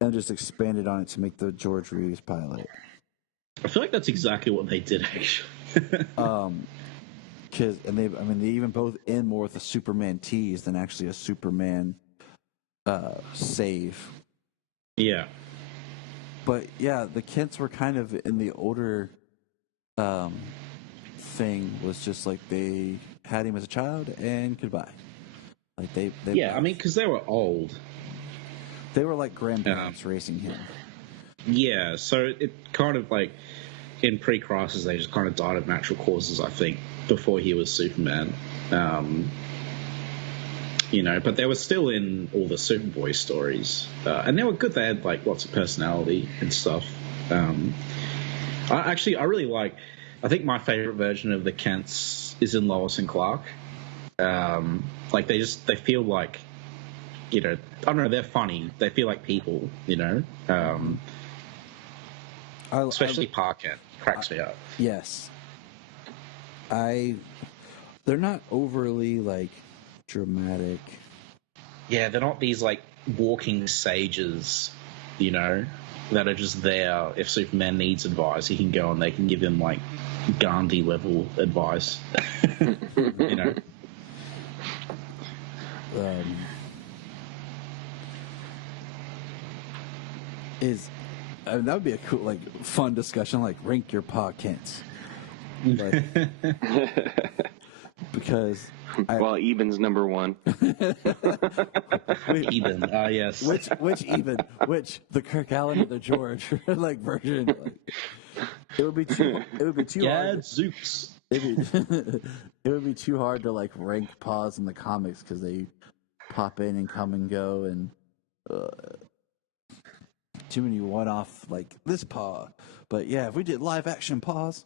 and just expanded on it to make the George Reeves pilot. I feel like that's exactly what they did, actually. They even both end more with a Superman tease than actually a Superman save. Yeah. But yeah, the Kents were kind of in the older thing, was just like they had him as a child and goodbye. Like they Yeah, I mean, because they were old. they were like grandparents racing him. Yeah, so it kind of like in pre-Crisis, they just kind of died of natural causes, I think, before he was Superman. But they were still in all the Superboy stories, and they were good. They had like lots of personality and stuff. I really like. I think my favorite version of the Kents is in Lois and Clark. Like they feel like, I don't know, they're funny. They feel like people, especially Pa Kent cracks me up. Yes, they're not overly like dramatic. Yeah, they're not these like walking sages, that are just there. If Superman needs advice, he can go and they can give him like Gandhi level advice. That would be a cool, like, fun discussion, like rank your Pa Kents. Like, because Eben's number one. Eben, yes. Which Eben? Which the Kirk Allen or the George like version? Like, it would be too hard. Zooks. It would be too hard to like rank Paws in the comics because they pop in and come and go, and too many one-off like this Paw. But yeah, if we did live action Paws,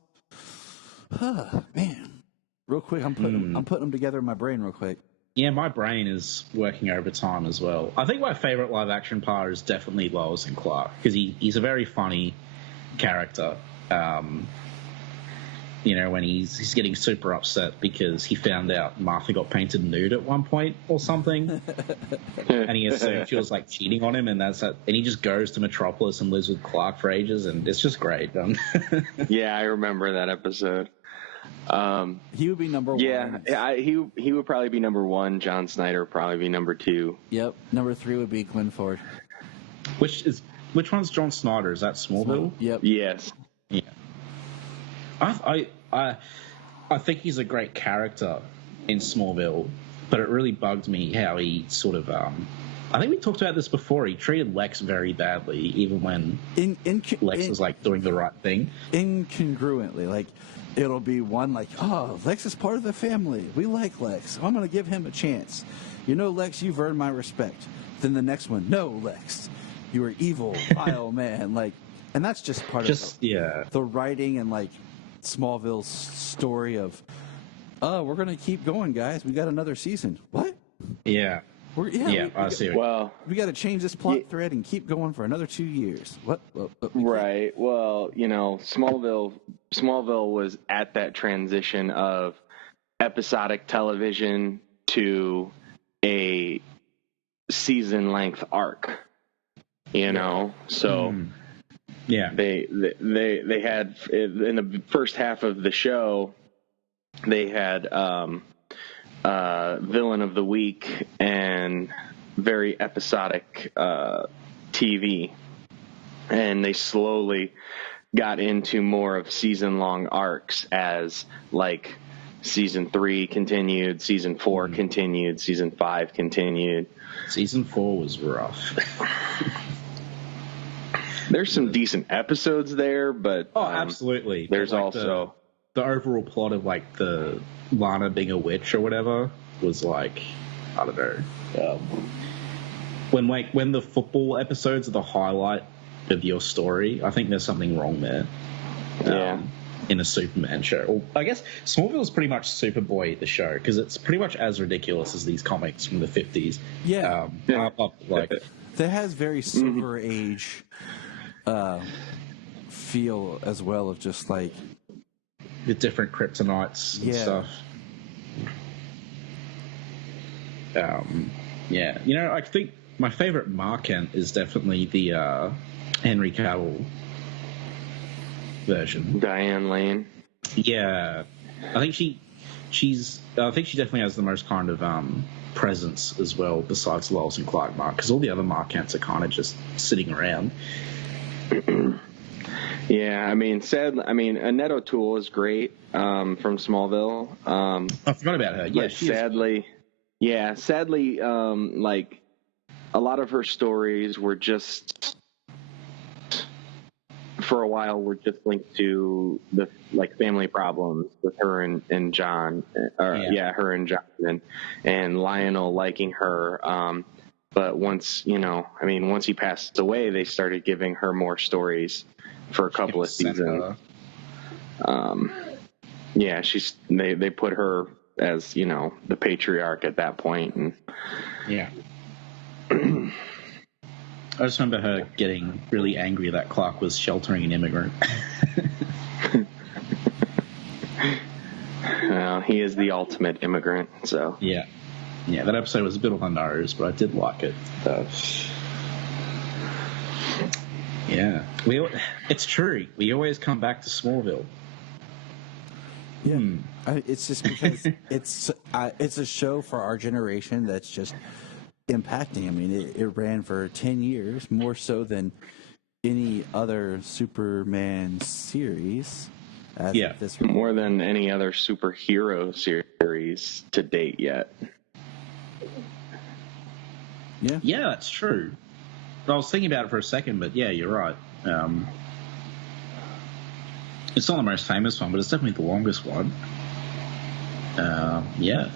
man. Real quick, I'm putting them together in my brain real quick. Yeah, my brain is working overtime as well. I think my favorite live action Pa is definitely Lois and Clark because he's a very funny character. When he's getting super upset because he found out Martha got painted nude at one point or something, and he assumed she was like cheating on him, and he just goes to Metropolis and lives with Clark for ages, and it's just great. Yeah, I remember that episode. He would be number one. Yeah, he would probably be number one. John Snyder would probably be number two. Yep, number three would be Glenn Ford. Which one's John Snyder? Is that Smallville? Yep. Yes. Yeah. I think he's a great character in Smallville, but it really bugged me how he sort of. I think we talked about this before. He treated Lex very badly, even when Lex was like doing the right thing. Incongruently, like. It'll be one like, oh, Lex is part of the family. We like Lex. I'm going to give him a chance. Lex, you've earned my respect. Then the next one, no, Lex, you are evil, vile man. Like, and that's just part of the writing and like Smallville's story of, we're going to keep going, guys. We got another season. What? Yeah. I see. We got to change this plot thread and keep going for another 2 years. What? Right. Well, Smallville was at that transition of episodic television to a season-length arc. So they had in the first half of the show they had villain of the week and very episodic TV, and they slowly got into more of season-long arcs as like season 3 continued, season 4 continued, season 5 continued. Season 4 was rough. There's some decent episodes there, but absolutely. There's like also the overall plot of like the Lana being a witch or whatever was like, I don't know. When the football episodes are the highlight of your story, I think there's something wrong there. In a Superman show. Or, I guess Smallville is pretty much Superboy, the show, because it's pretty much as ridiculous as these comics from the 50s. Yeah. Like that has very Silver Age feel as well, of just like the different kryptonites and stuff. I think my favorite Markent is definitely the Henry Cavill version. Diane Lane. Yeah, I think she definitely has the most kind of presence as well, besides Lois and Clark Mark, because all the other Markents are kind of just sitting around. Yeah, Annette O'Toole is great from Smallville. I forgot about her. Yeah, sadly, Yeah, sadly, like a lot of her stories were just for a while were just linked to the like family problems with her and John, her and John and Lionel liking her. But once once he passed away, they started giving her more stories for a couple of seasons. Yeah, they put her as the patriarch at that point, and yeah. I just remember her getting really angry that Clark was sheltering an immigrant. Well, he is the ultimate immigrant, so yeah, that episode was a bit on the nose, but I did like it. Yeah, it's true. We always come back to Smallville. Yeah, it's just because it's a show for our generation that's just impacting. I mean, it ran for 10 years, more so than any other Superman series. More than any other superhero series to date yet. Yeah, that's true. I was thinking about it for a second, but yeah, you're right. It's not the most famous one, but it's definitely the longest one. Yeah.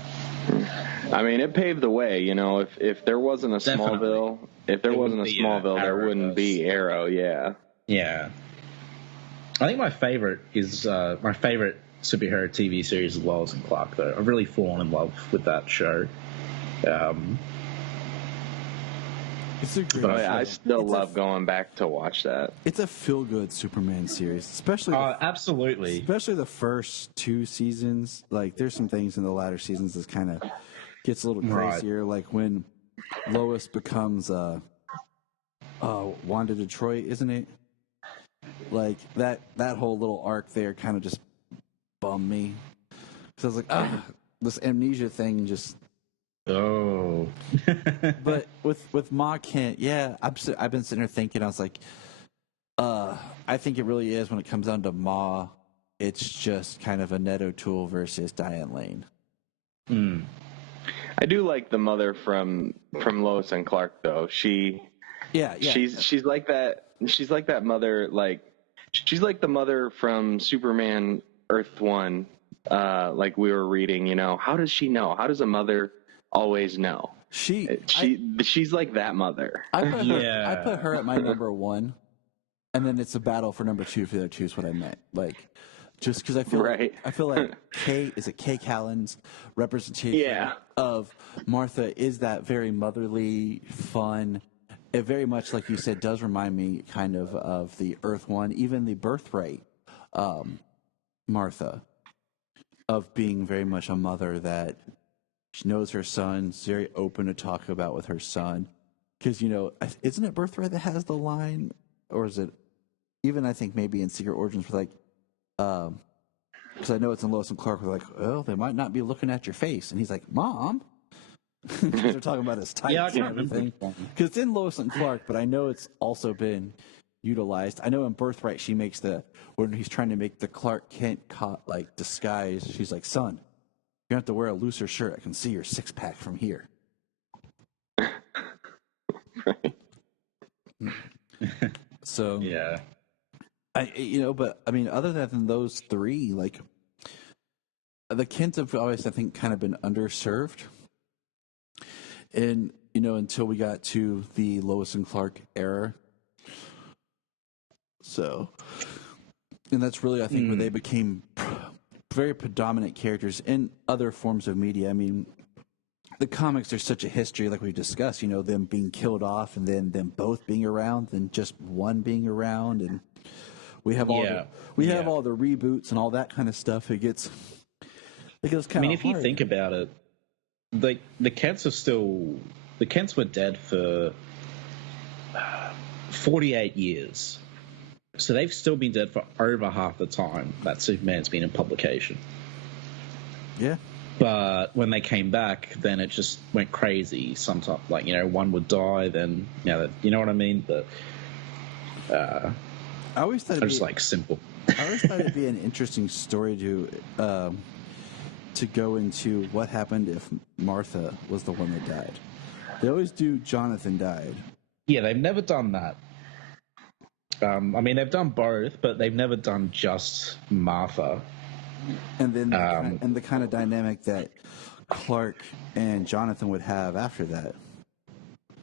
I mean, it paved the way. If there wasn't a Smallville, there wouldn't be Arrow. Yeah. Yeah. I think my favorite is my favorite superhero TV series is Lois and Clark. Though I've really fallen in love with that show. It's a great show. I still love going back to watch that. It's a feel-good Superman series, especially absolutely, especially the first 2 seasons. Like, there's some things in the latter seasons that kind of gets a little crazier, like when Lois becomes Wanda Detroit, isn't it? Like that whole little arc there kind of just bummed me. So I was like, this amnesia thing just. Oh. But with Ma Kent, yeah, I've been sitting here thinking. I was like, I think it really is when it comes down to Ma. It's just kind of a Ned O'Toole versus Diane Lane. I do like the mother from Lois and Clark, though. She's like that. She's like that mother. Like she's like the mother from Superman Earth 1. Like we were reading. How does she know? How does a mother always know? She's like that mother. I put her at my number 1, and then it's a battle for number 2 for the other 2 is what I meant. Like. Just because I feel like Kay Callan's representation of Martha is that very motherly, fun. It very much, like you said, does remind me kind of the Earth One, even the Birthright Martha, of being very much a mother that she knows her son, is very open to talk about with her son. Because, isn't it Birthright that has the line, or is it even I think maybe in Secret Origins with like. Because I know it's in Lois and Clark. We're like, well, they might not be looking at your face, and he's like, "Mom," because they're talking about his tights and everything. Because it's in Lois and Clark, but I know it's also been utilized. I know in Birthright she makes when he's trying to make the Clark Kent disguise. She's like, "Son, you have to wear a looser shirt. I can see your 6-pack from here." So yeah. But I mean, other than those 3, like the Kents have always, I think, kind of been underserved, and until we got to the Lois and Clark era. So, and that's really, I think, where they became very predominant characters in other forms of media. I mean, the comics, there's such a history, like we discussed. Them being killed off, and then them both being around, and just one being around, and. We have all all the reboots and all that kind of stuff. It gets kind of. I mean, if you think about it, the Kents were dead for 48 years, so they've still been dead for over half the time that Superman's been in publication. Yeah. But when they came back, then it just went crazy. Sometimes, one would die, then you know what I mean. But. I always thought simple. I always thought it'd be an interesting story to to go into what happened if Martha was the one that died. They always do Jonathan died. Yeah, they've never done that. I mean, they've done both, but they've never done just Martha. And then the kind of dynamic that Clark and Jonathan would have after that.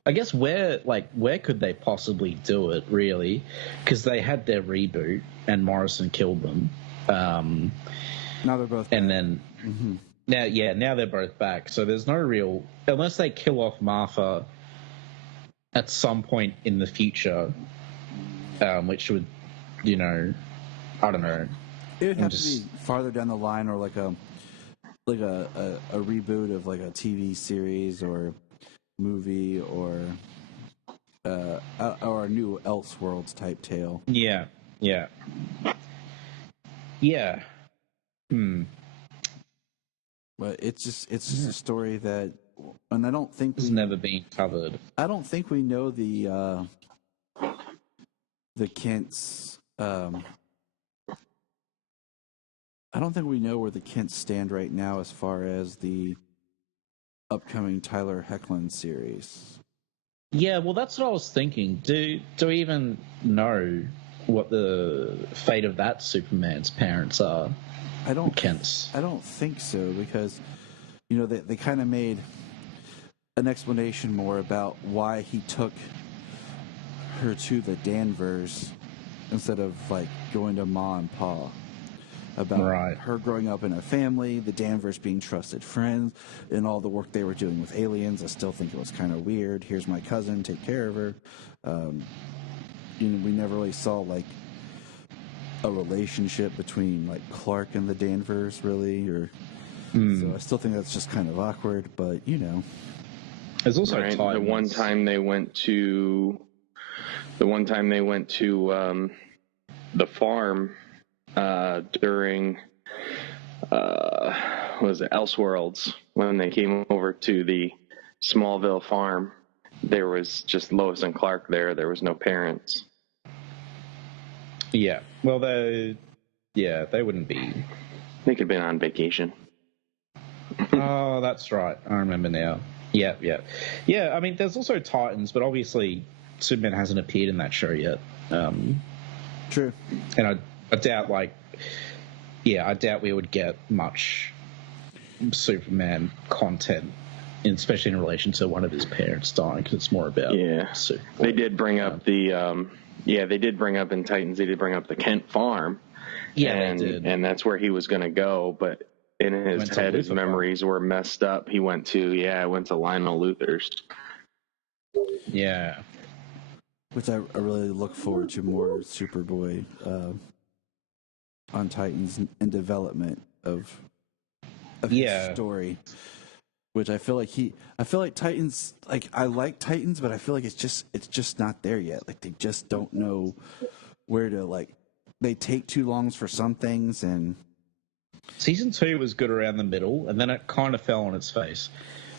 I guess where could they possibly do it, really? Because they had their reboot, and Morrison killed them. Now they're both back. And then now they're both back. So there's no real, unless they kill off Martha at some point in the future, which would, I don't know. It would have to be farther down the line, or like a reboot of like a TV series or movie, or a new Elseworlds type tale. Yeah. But it's just a story that, and I don't think it's never been covered. I don't think we know the Kents. I don't think we know where the Kents stand right now as far as the upcoming Tyler Hoechlin series. Yeah, well, that's what I was thinking. Do we even know what the fate of that Superman's parents are? Kents. I don't think so, because they kind of made an explanation more about why he took her to the Danvers instead of like going to Ma and Pa. About her growing up in a family, the Danvers being trusted friends, and all the work they were doing with aliens. I still think it was kind of weird. Here's my cousin, take care of her. We never really saw like a relationship between like Clark and the Danvers, really, or so I still think that's just kind of awkward. But there's also the one time they went to the farm. During was it Elseworlds, when they came over to the Smallville farm, there was just Lois and Clark there. There was no parents. Yeah. Well, they wouldn't be. They could have been on vacation. Oh, that's right. I remember now. Yeah. I mean, there's also Titans, but obviously Superman hasn't appeared in that show yet. True. And I doubt, I doubt we would get much Superman content, especially in relation to one of his parents dying, because it's more about Superboy. They did bring up they did bring up in Titans. They did bring up the Kent farm, they did. And that's where he was going to go, but in his head, his memories were messed up. He went to Lionel Luthor's. Yeah. Which I really look forward to more Superboy on Titans and development of his story. Which I feel like Titans, like I like Titans, but I feel like it's just not there yet. Like they just don't know where to they take too long for some things, and Season 2 was good around the middle, and then it kind of fell on its face.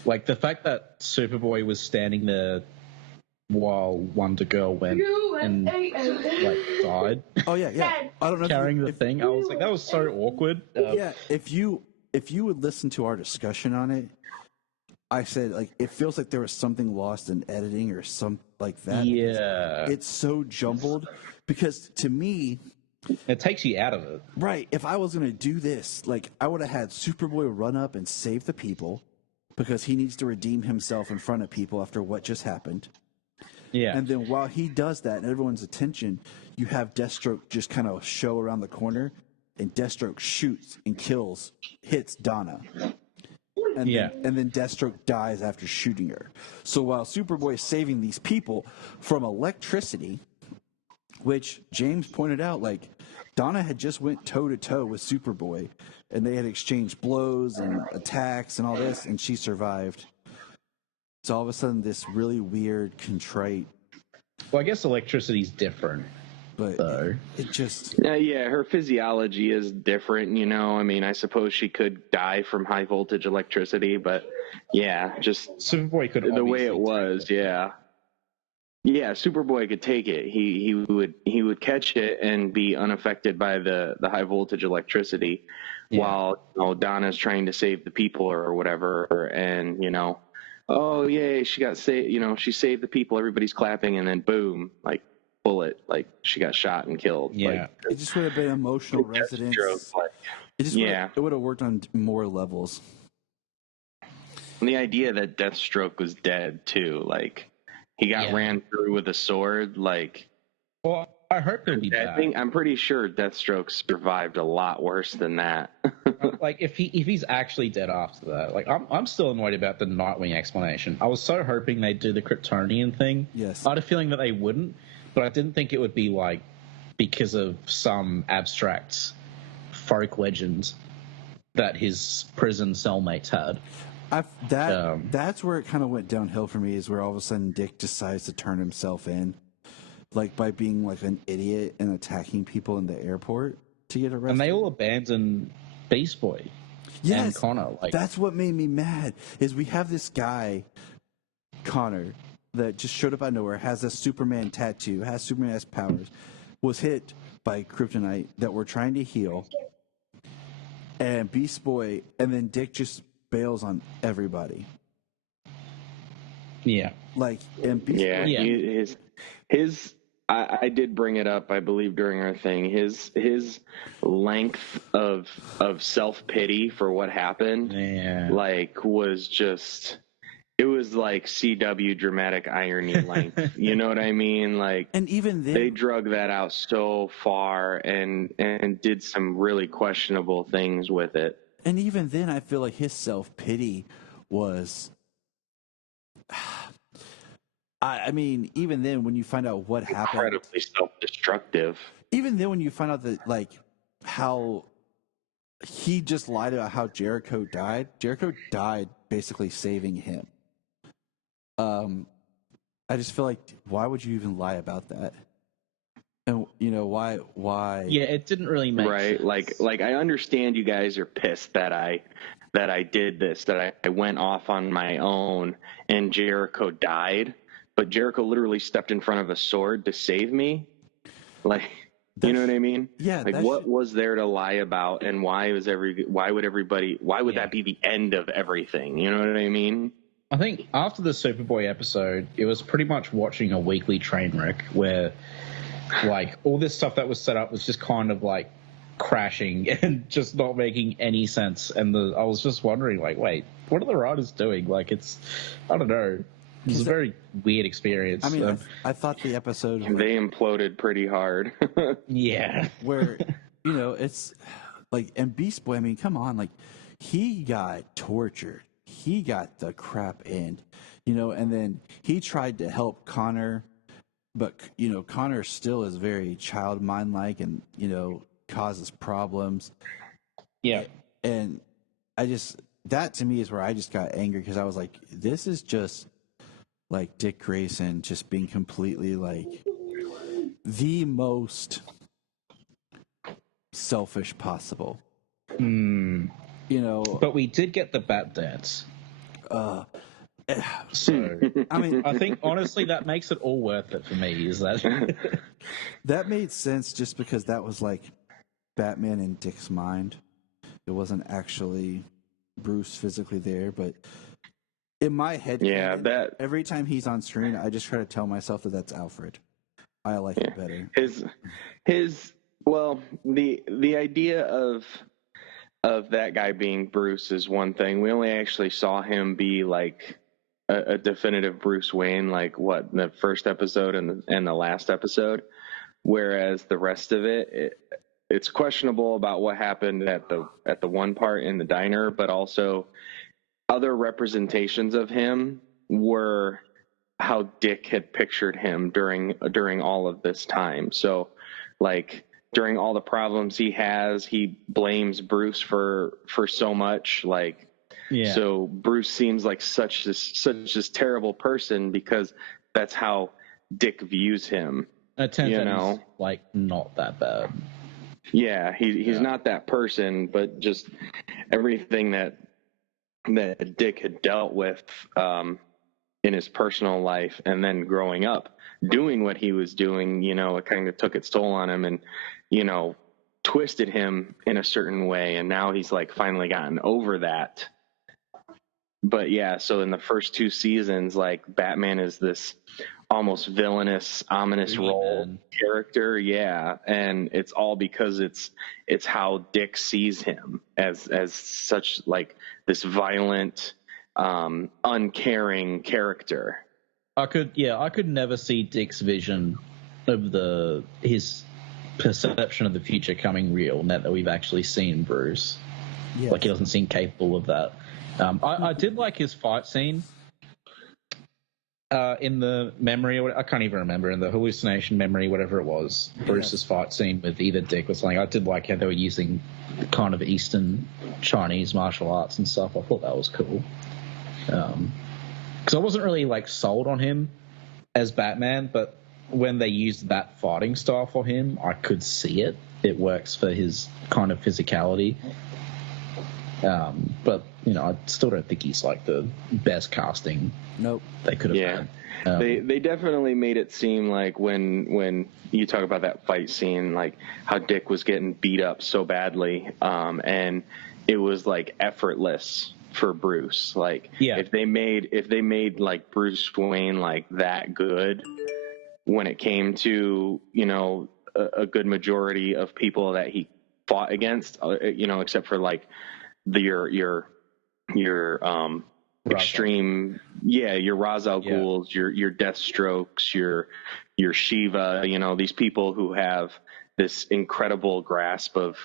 Like the fact that Superboy was standing there while Wonder Girl went and died. Oh yeah. I don't know. Carrying the thing, I was like, that was so awkward. If you would listen to our discussion on it, I said it feels like there was something lost in editing or something like that. Yeah, it's so jumbled because to me, it takes you out of it. Right. If I was going to do this, I would have had Superboy run up and save the people because he needs to redeem himself in front of people after what just happened. Yeah. And then while he does that and everyone's attention, you have Deathstroke just kind of show around the corner, and Deathstroke shoots and hits Donna. And then Deathstroke dies after shooting her. So while Superboy is saving these people from electricity, which James pointed out, Donna had just went toe-to-toe with Superboy, and they had exchanged blows and attacks and all this, and she survived. So all of a sudden, this really weird, contrite... Well, I guess electricity's different. But it just... her physiology is different, I mean, I suppose she could die from high-voltage electricity, but, just... Superboy could the way it was, Yeah, Superboy could take it. He would catch it and be unaffected by the high voltage electricity, while Donna's trying to save the people or whatever. And oh yay, she got saved. She saved the people. Everybody's clapping, and then boom, like bullet, like she got shot and killed. Yeah. It just would have been emotional resonance. It would have worked on more levels. And the idea that Deathstroke was dead too, like he got ran through with a sword, like. Well, I hope it'll be bad. I'm pretty sure Deathstroke survived a lot worse than that. Like if he's actually dead after that, like I'm still annoyed about the Nightwing explanation. I was so hoping they'd do the Kryptonian thing. Yes. I had a feeling that they wouldn't, but I didn't think it would be like because of some abstract folk legend that his prison cellmates had. That's where it kind of went downhill for me, is where all of a sudden Dick decides to turn himself in, like by being like an idiot and attacking people in the airport to get arrested. And they all abandon Beast Boy and Connor. Like, that's what made me mad, is we have this guy, Connor, that just showed up out of nowhere, has a Superman tattoo, has Superman's powers, was hit by kryptonite that we're trying to heal, and Beast Boy, and then Dick just bails on everybody. Yeah. Like, and Beast Boy, his I did bring it up, I believe, during our thing. His length of self-pity for what happened, like, was just, it was like CW dramatic irony length. You know what I mean? Like, and even then, they drug that out so far and did some really questionable things with it. And even then, I feel like his self-pity was... I mean, even then, when you find out what happened... Incredibly self-destructive. Even then, when you find out that, like, how he just lied about how Jericho died. Jericho died basically saving him. I just feel like, why would you even lie about that? And, why? Yeah, it didn't really make sense. Like I understand you guys are pissed that I did this, that I went off on my own and Jericho died, but Jericho literally stepped in front of a sword to save me. Like, you know what I mean? Yeah. Like, what was there to lie about, and why would that be the end of everything? You know what I mean? I think after the Superboy episode, it was pretty much watching a weekly train wreck where, like, all this stuff that was set up was just kind of like crashing and just not making any sense. And I was just wondering, like, wait, what are the writers doing? Like, I don't know. It was a very weird experience. I mean, I thought the episode... They imploded pretty hard. Yeah. Where, it's like, and Beast Boy, I mean, come on, like, he got tortured. He got the crap end, and then he tried to help Connor, but, Connor still is very child mind-like and, causes problems. Yeah. And that to me is where I just got angry, because I was like, this is just like Dick Grayson just being completely like the most selfish possible. But we did get the bat dance. So, I mean, I think honestly that makes it all worth it for me. Is that that made sense just because that was like Batman in Dick's mind. It wasn't actually Bruce physically there, but in my head, every time he's on screen, I just try to tell myself that that's Alfred. I like it better. The idea of that guy being Bruce is one thing. We only actually saw him be like a definitive Bruce Wayne, like in the first episode and the last episode, whereas the rest of it's questionable about what happened at the one part in the diner, but also other representations of him were how Dick had pictured him during all of this time. So, like, during all the problems he has, he blames Bruce for so much. Like, so Bruce seems like such this terrible person because that's how Dick views him. It turns out he's, like, not that bad. Yeah, he's not that person, but just everything that Dick had dealt with in his personal life and then growing up doing what he was doing, it kind of took its toll on him and, twisted him in a certain way. And now he's like finally gotten over that. But yeah, so in the first 2 seasons, like Batman is this almost villainous, ominous role character. Yeah. And it's all because it's how Dick sees him as such like this violent, uncaring character. I could never see Dick's vision of his perception of the future coming real now that we've actually seen Bruce. Yes. Like, he doesn't seem capable of that. I did like his fight scene in the memory, I can't even remember, in the hallucination memory, whatever it was, Bruce's fight scene with either Dick or something. I did like how they were using kind of Eastern Chinese martial arts and stuff. I thought that was cool. Because I wasn't really like sold on him as Batman, but when they used that fighting style for him, I could see it. It works for his kind of physicality. But I still don't think he's like the best casting. Nope. They could have had. They definitely made it seem like when you talk about that fight scene, like how Dick was getting beat up so badly, and it was like effortless for Bruce. Like, if they made like Bruce Wayne like that good when it came to a good majority of people that he fought against, except for like your extreme, your Ra's al Ghuls, your Deathstrokes, your Shiva, these people who have this incredible grasp of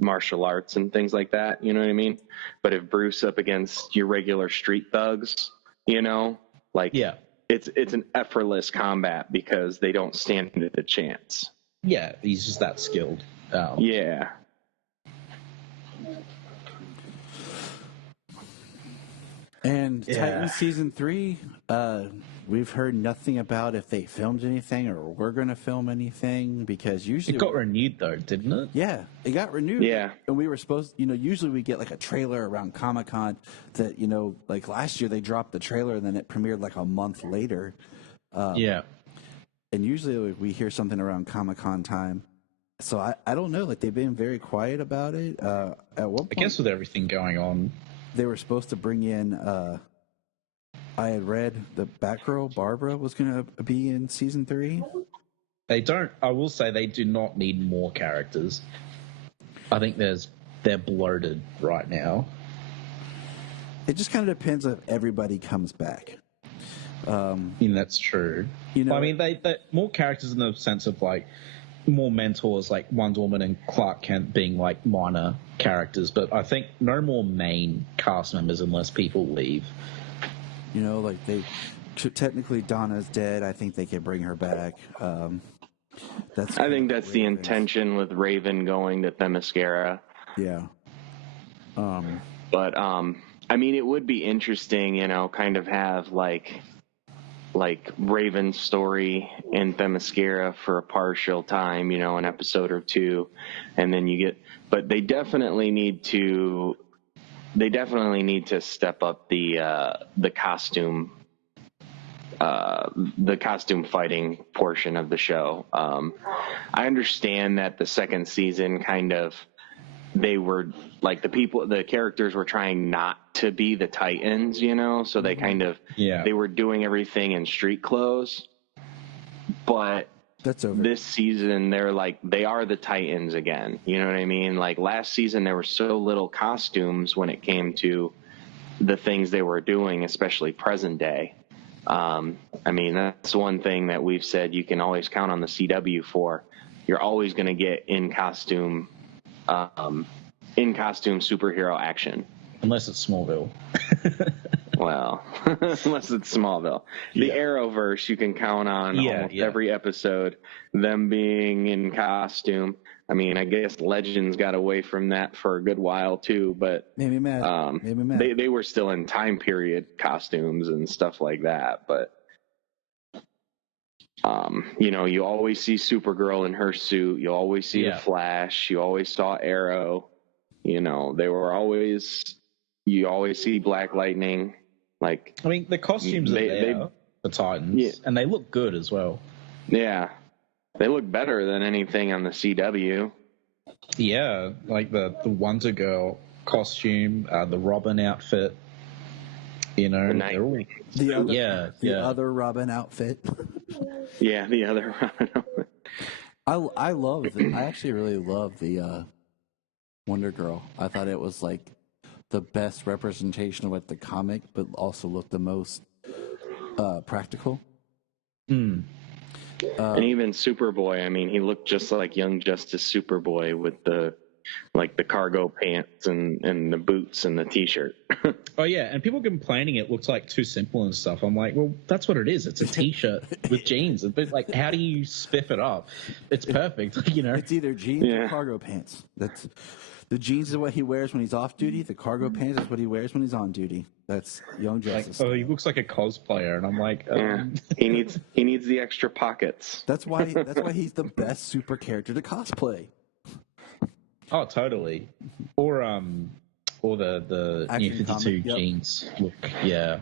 martial arts and things like that, you know what I mean? But if Bruce up against your regular street thugs, it's an effortless combat because they don't stand a chance. Yeah, he's just that skilled. Yeah. And Titans Season 3, we've heard nothing about if they filmed anything or we're going to film anything, because usually... It got renewed, though, didn't it? Yeah, it got renewed. Yeah. And we were supposed... usually we get like a trailer around Comic-Con that, like last year they dropped the trailer and then it premiered like a month later. Yeah. And usually we hear something around Comic-Con time. So I don't know. Like, they've been very quiet about it. At one point... I guess with everything going on... They were supposed to bring in, I had read the Batgirl, Barbara, was going to be in Season 3. I will say they do not need more characters. I think they're bloated right now. It just kind of depends if everybody comes back. That's true. I mean, they more characters in the sense of like more mentors, like Wonder Woman and Clark Kent being like minor characters, but I think no more main cast members unless people leave. Like technically Donna's dead. I think they can bring her back. I think that's the intention with Raven going to Themyscira. Yeah. But I mean, it would be interesting, kind of have like Raven's story in Themyscira for a partial time, an episode or two, and then but they definitely need to step up the costume fighting portion of the show. I understand that the second season kind of, they were like the characters were trying not to be the Titans, so they kind of, they were doing everything in street clothes, but that's over. This season they are the Titans again. You know what I mean? Like last season there were so little costumes when it came to the things they were doing, especially present day. I mean, that's one thing that we've said you can always count on the CW for. You're always going to get in costume superhero action. Unless it's Smallville. Well, unless it's Smallville. The Arrowverse, you can count on almost every episode, them being in costume. I mean, I guess Legends got away from that for a good while, too, but maybe mad. They were still in time period costumes and stuff like that, but you always see Supergirl in her suit. You always see the Flash. You always saw Arrow. They were always... You always see Black Lightning. Like, I mean, the costumes are there. the Titans, and they look good as well. Yeah, they look better than anything on the CW. Yeah, like the Wonder Girl costume, the Robin outfit. You know, they're all the other Robin outfit. Yeah, the other Robin. I actually really love the Wonder Girl. I thought it was like the best representation of what the comic, but also looked the most practical. And even Superboy, I mean, he looked just like Young Justice Superboy with the cargo pants and the boots and the t-shirt. Oh yeah, and people complaining it looks like too simple and stuff. I'm like, well, that's what it is. It's a t-shirt with jeans. But like, how do you spiff it up? It's perfect, you know. It's either jeans or cargo pants. That's the jeans is what he wears when he's off duty. The cargo pants is what he wears when he's on duty. That's Young Justice. Like, oh, he looks like a cosplayer, and I'm like, he needs the extra pockets. That's why he's the best super character to cosplay. Oh, totally. Or the New 52 jeans look, yeah.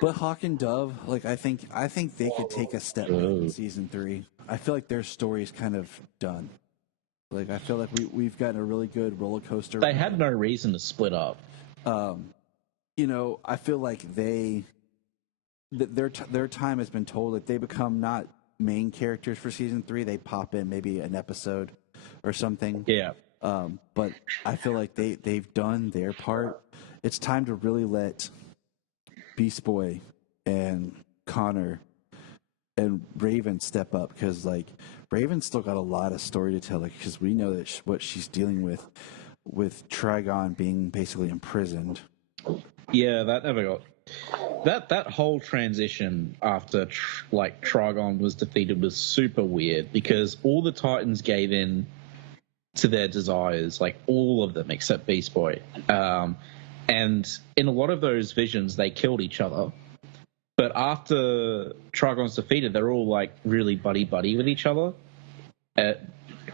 But Hawk and Dove, like I think they could take a step back in season 3. I feel like their story is kind of done. Like I feel like we've gotten a really good roller coaster. They had no reason to split up. You know, I feel like their time has been told. That they become not main characters for season 3. They pop in maybe an episode or something. Yeah. But I feel like they've done their part. It's time to really let Beast Boy and Connor and Raven step up, because like Raven's still got a lot of story to tell, because we know that what she's dealing with Trigon being basically imprisoned. Yeah, that never got that whole transition after Trigon was defeated was super weird, because all the Titans gave in to their desires, like all of them except Beast Boy. And in a lot of those visions, they killed each other. But after Trigon's defeated, they're all like really buddy with each other. I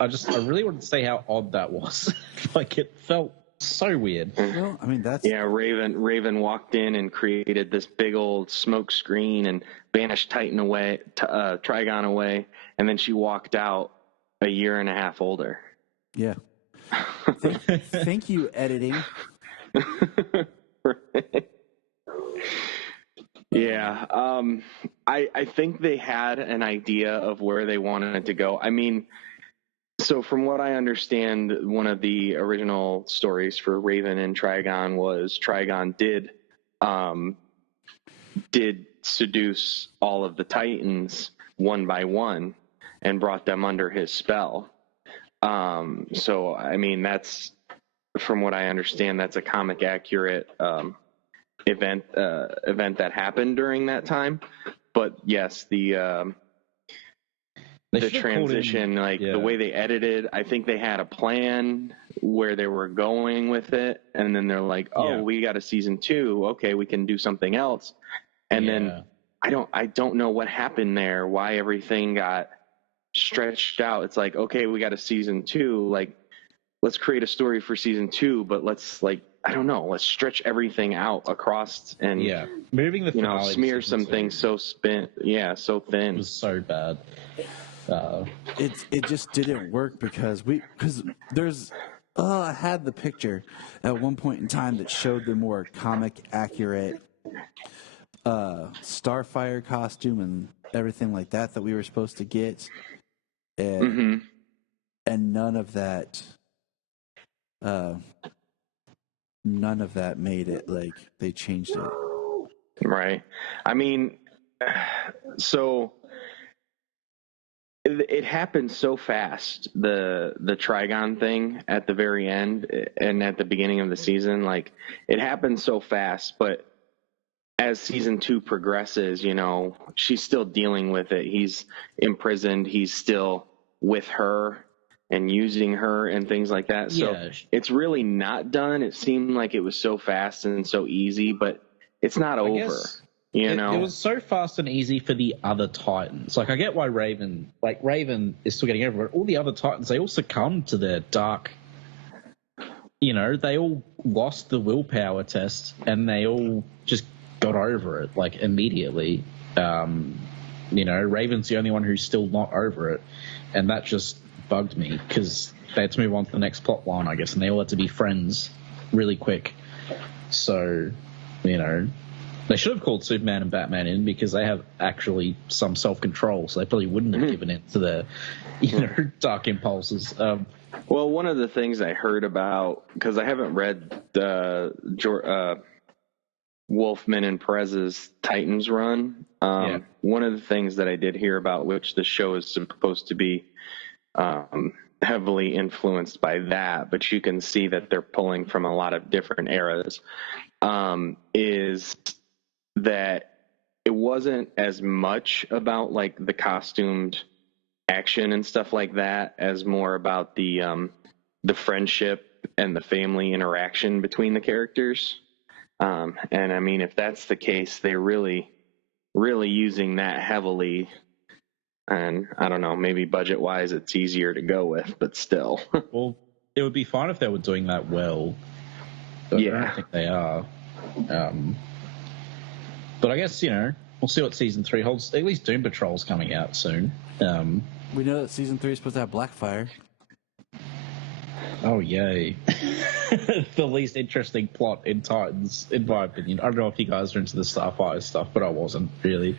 really wanted to say how odd that was. Like it felt so weird. Well, I mean Raven walked in and created this big old smoke screen and banished Trigon away, and then she walked out a year and a half older. Yeah. Thank you, editing. Yeah. I think they had an idea of where they wanted to go. I mean, so from what I understand, one of the original stories for Raven and Trigon was Trigon did seduce all of the Titans one by one and brought them under his spell. So, I mean, that's, from what I understand, that's a comic accurate event that happened during that time. But yes, the transition, the way they edited, I think they had a plan where they were going with it, and then they're like, we got a season 2, okay, we can do something else. And then I don't know what happened there, why everything got stretched out. It's like, okay, we got a season 2, like let's create a story for season 2, but let's let's stretch everything out across and moving the finale, smear some things so thin. It was so bad. It just didn't work because there's I had the picture at one point in time that showed the more comic accurate Starfire costume and everything like that we were supposed to get, and none of that made it. Like they changed it. Right. I mean, so it happened so fast, the Trigon thing at the very end and at the beginning of the season. Like it happened so fast, but as season 2 progresses, she's still dealing with it. He's imprisoned. He's still with her and using her and things like that. So it's really not done. It seemed like it was so fast and so easy, but it's not over. It was so fast and easy for the other Titans. Like I get why Raven is still getting over it. All the other Titans, they all succumb to their dark, they all lost the willpower test and they all just got over it, like, immediately. Raven's the only one who's still not over it, and that just bugged me because they had to move on to the next plot line, I guess, and they all had to be friends really quick. So, they should have called Superman and Batman in because they have actually some self-control, so they probably wouldn't have given in to the, dark impulses. Well, one of the things I heard about, because I haven't read Wolfman and Perez's Titans run, one of the things that I did hear about, which the show is supposed to be heavily influenced by that, but you can see that they're pulling from a lot of different eras, is that it wasn't as much about like the costumed action and stuff like that as more about the friendship and the family interaction between the characters. And I mean, if that's the case, they're really using that heavily. And I don't know, maybe budget wise, it's easier to go with, but still. Well, it would be fine if they were doing that well. But I don't think they are. But I guess, we'll see what Season 3 holds. At least Doom Patrol's coming out soon. We know that Season 3 is supposed to have Blackfire. Oh, yay. The least interesting plot in Titans, in my opinion. I don't know if you guys are into the Starfire stuff, but I wasn't, really.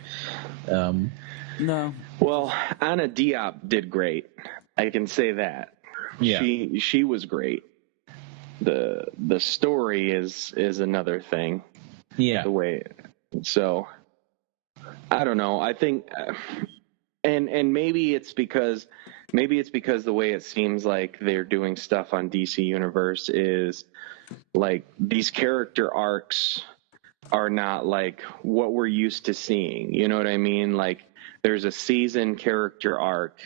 No. Well, Anna Diop did great. I can say that. Yeah. She was great. The story is another thing. Yeah. The way, so I don't know. I think, and maybe it's because the way it seems like they're doing stuff on DC Universe is like these character arcs are not like what we're used to seeing. You know what I mean? Like there's a season character arc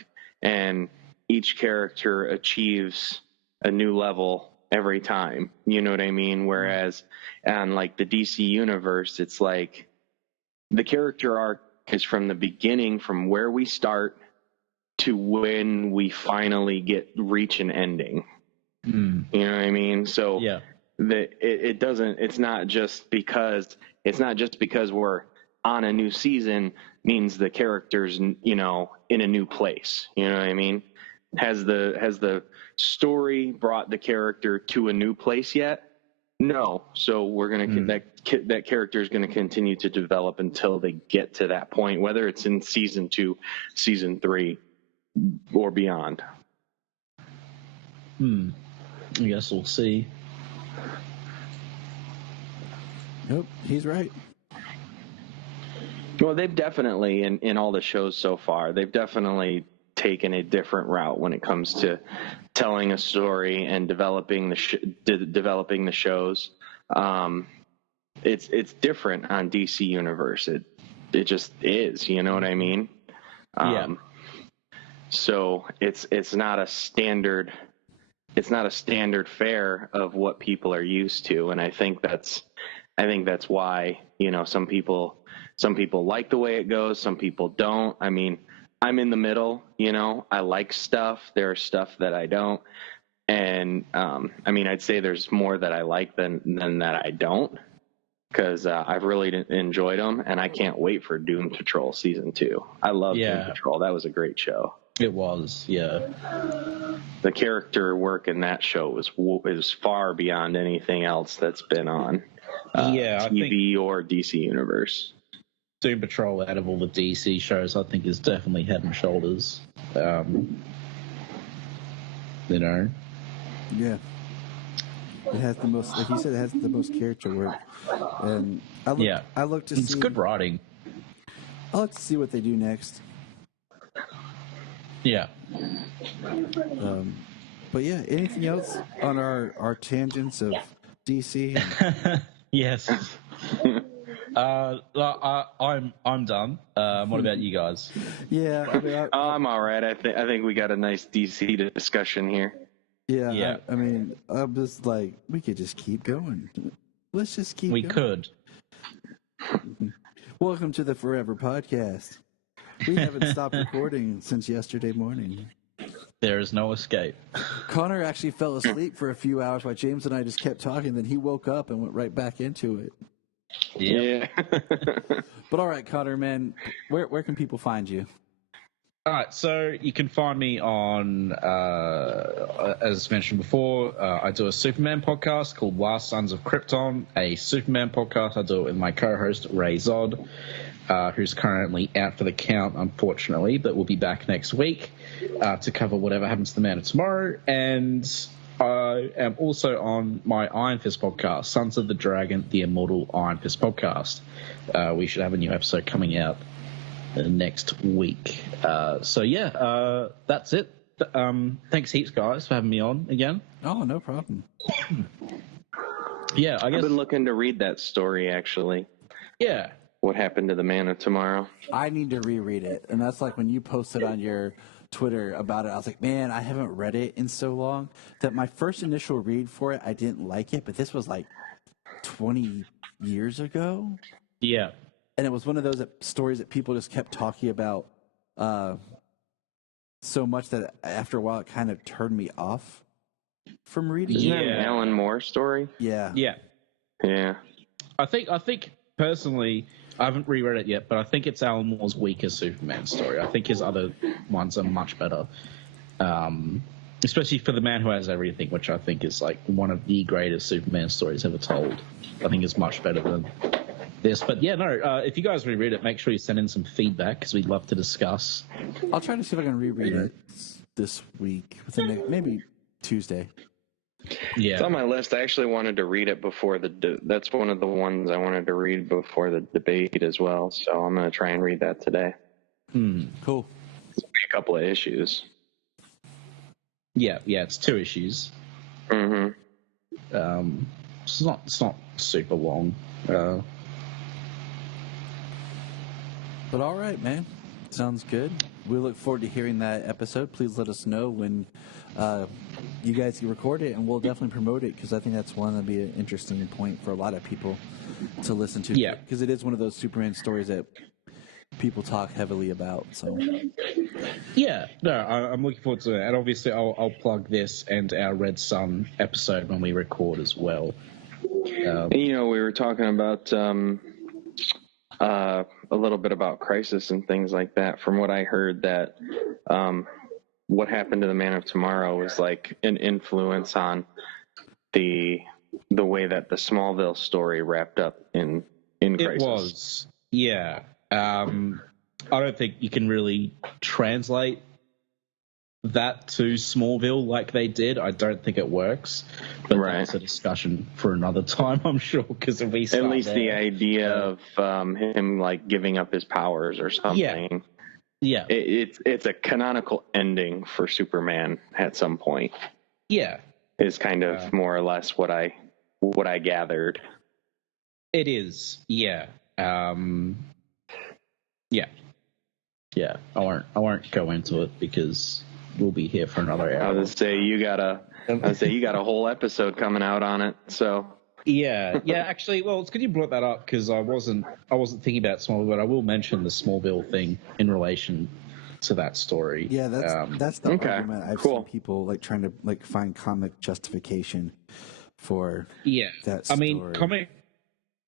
and each character achieves a new level every time. You know what I mean? Whereas on like the DC Universe, it's like the character arc is from the beginning, from where we start to when we finally reach an ending. You know what I mean? So it's not just because we're on a new season means the character's, in a new place. You know what I mean? Has the story brought the character to a new place yet? No. So we're going to that character is going to continue to develop until they get to that point, whether it's in season 2, season 3, or beyond. I guess we'll see. Nope, he's right. Well, they've definitely, in all the shows so far, they've definitely taken a different route when it comes to telling a story and developing the shows. It's different on DC Universe. It just is. You know what I mean? So it's not a standard. It's not a standard fare of what people are used to, and I think that's why some people like the way it goes, some people don't. I mean, I'm in the middle. I like stuff. There are stuff that I don't, and I'd say there's more that I like than that I don't, because I've really enjoyed them, and I can't wait for Doom Patrol season 2. I love Doom Patrol. That was a great show. It was, yeah. The character work in that show is far beyond anything else that's been on TV or DC Universe. Doom Patrol, out of all the DC shows, I think is definitely head and shoulders. Yeah. It has the most, like you said, it has the most character work. And I look to see. It's good writing. I look to see what they do next. Yeah. But yeah, anything else on our tangents of DC? Yes. I'm done. What about you guys? Yeah, I'm all right. I think we got a nice DC discussion here. Yeah. I'm just like, we could just keep going. Let's just keep going. We could. Welcome to the Forever Podcast. We haven't stopped recording since yesterday morning. There is no escape. Connor actually fell asleep for a few hours while James and I just kept talking. Then he woke up and went right back into it. Yeah. But all right, Connor, man, where can people find you? All right, so you can find me on, as mentioned before, I do a Superman podcast called Last Sons of Krypton, a Superman podcast. I do it with my co-host, Ray Zod, who's currently out for the count, unfortunately, but will be back next week to cover whatever happens to the Man of Tomorrow. And I am also on my Iron Fist podcast, Sons of the Dragon, the Immortal Iron Fist podcast. We should have a new episode coming out next week. That's it. Thanks heaps, guys, for having me on again. Oh, no problem. Yeah, I guess. I've been looking to read that story, actually. Yeah. What happened to the Man of Tomorrow? I need to reread it. And that's like when you posted on your Twitter about it, I was like, man, I haven't read it in so long that my first initial read for it, I didn't like it, but this was like 20 years ago. Yeah. And it was one of those stories that people just kept talking about so much that after a while it kind of turned me off from reading. Isn't that an Alan Moore story? Yeah. Yeah. Yeah. I think personally, I haven't reread it yet, but I think it's Alan Moore's weakest Superman story. I think his other ones are much better. Especially for The Man Who Has Everything, which I think is like one of the greatest Superman stories ever told. I think it's much better than this. But yeah, no, if you guys reread it, make sure you send in some feedback because we'd love to discuss. I'll try to see if I can reread it this week, maybe Tuesday. Yeah, it's on my list. I actually wanted to read it before that's one of the ones I wanted to read before the debate as well. So I'm going to try and read that today. Cool. It's a couple of issues. Yeah, it's 2 issues. Mm-hmm. It's not super long. But all right, man. Sounds good. We look forward to hearing that episode. Please let us know when you guys can record it, and we'll definitely promote it because I think that's one that'll be an interesting point for a lot of people to listen to. Yeah. Because it is one of those Superman stories that people talk heavily about. So. Yeah, no, I'm looking forward to it. And obviously I'll plug this and our Red Sun episode when we record as well. We were talking about a little bit about Crisis and things like that. From what I heard, that what happened to the Man of Tomorrow was like an influence on the way that the Smallville story wrapped up in Crisis. It was, yeah. I don't think you can really translate that to Smallville like they did. I don't think it works, but that's a discussion for another time, I'm sure. Because if we start at least the idea of him like giving up his powers or something, it's a canonical ending for Superman at some point. Yeah, is kind of more or less what I gathered. It is, yeah. Yeah. I won't go into it because we'll be here for another hour. I was say you got a whole episode coming out on it. So yeah. Actually, well, it's good you brought that up because I wasn't thinking about Smallville, but I will mention the Smallville thing in relation to that story. Yeah, that's the argument. I've seen people like trying to like find comic justification for that story. I mean,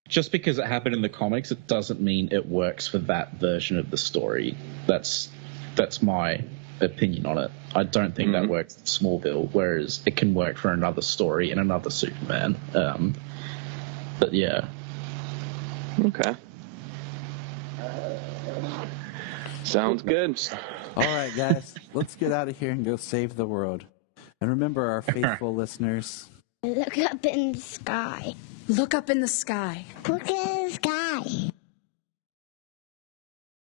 just because it happened in the comics, it doesn't mean it works for that version of the story. That's my opinion on it. I don't think that works in Smallville, whereas it can work for another story and another Superman. But yeah. Okay. Sounds good. All right, guys, let's get out of here and go save the world. And remember, our faithful listeners, look up in the sky. Look up in the sky. Look in the sky.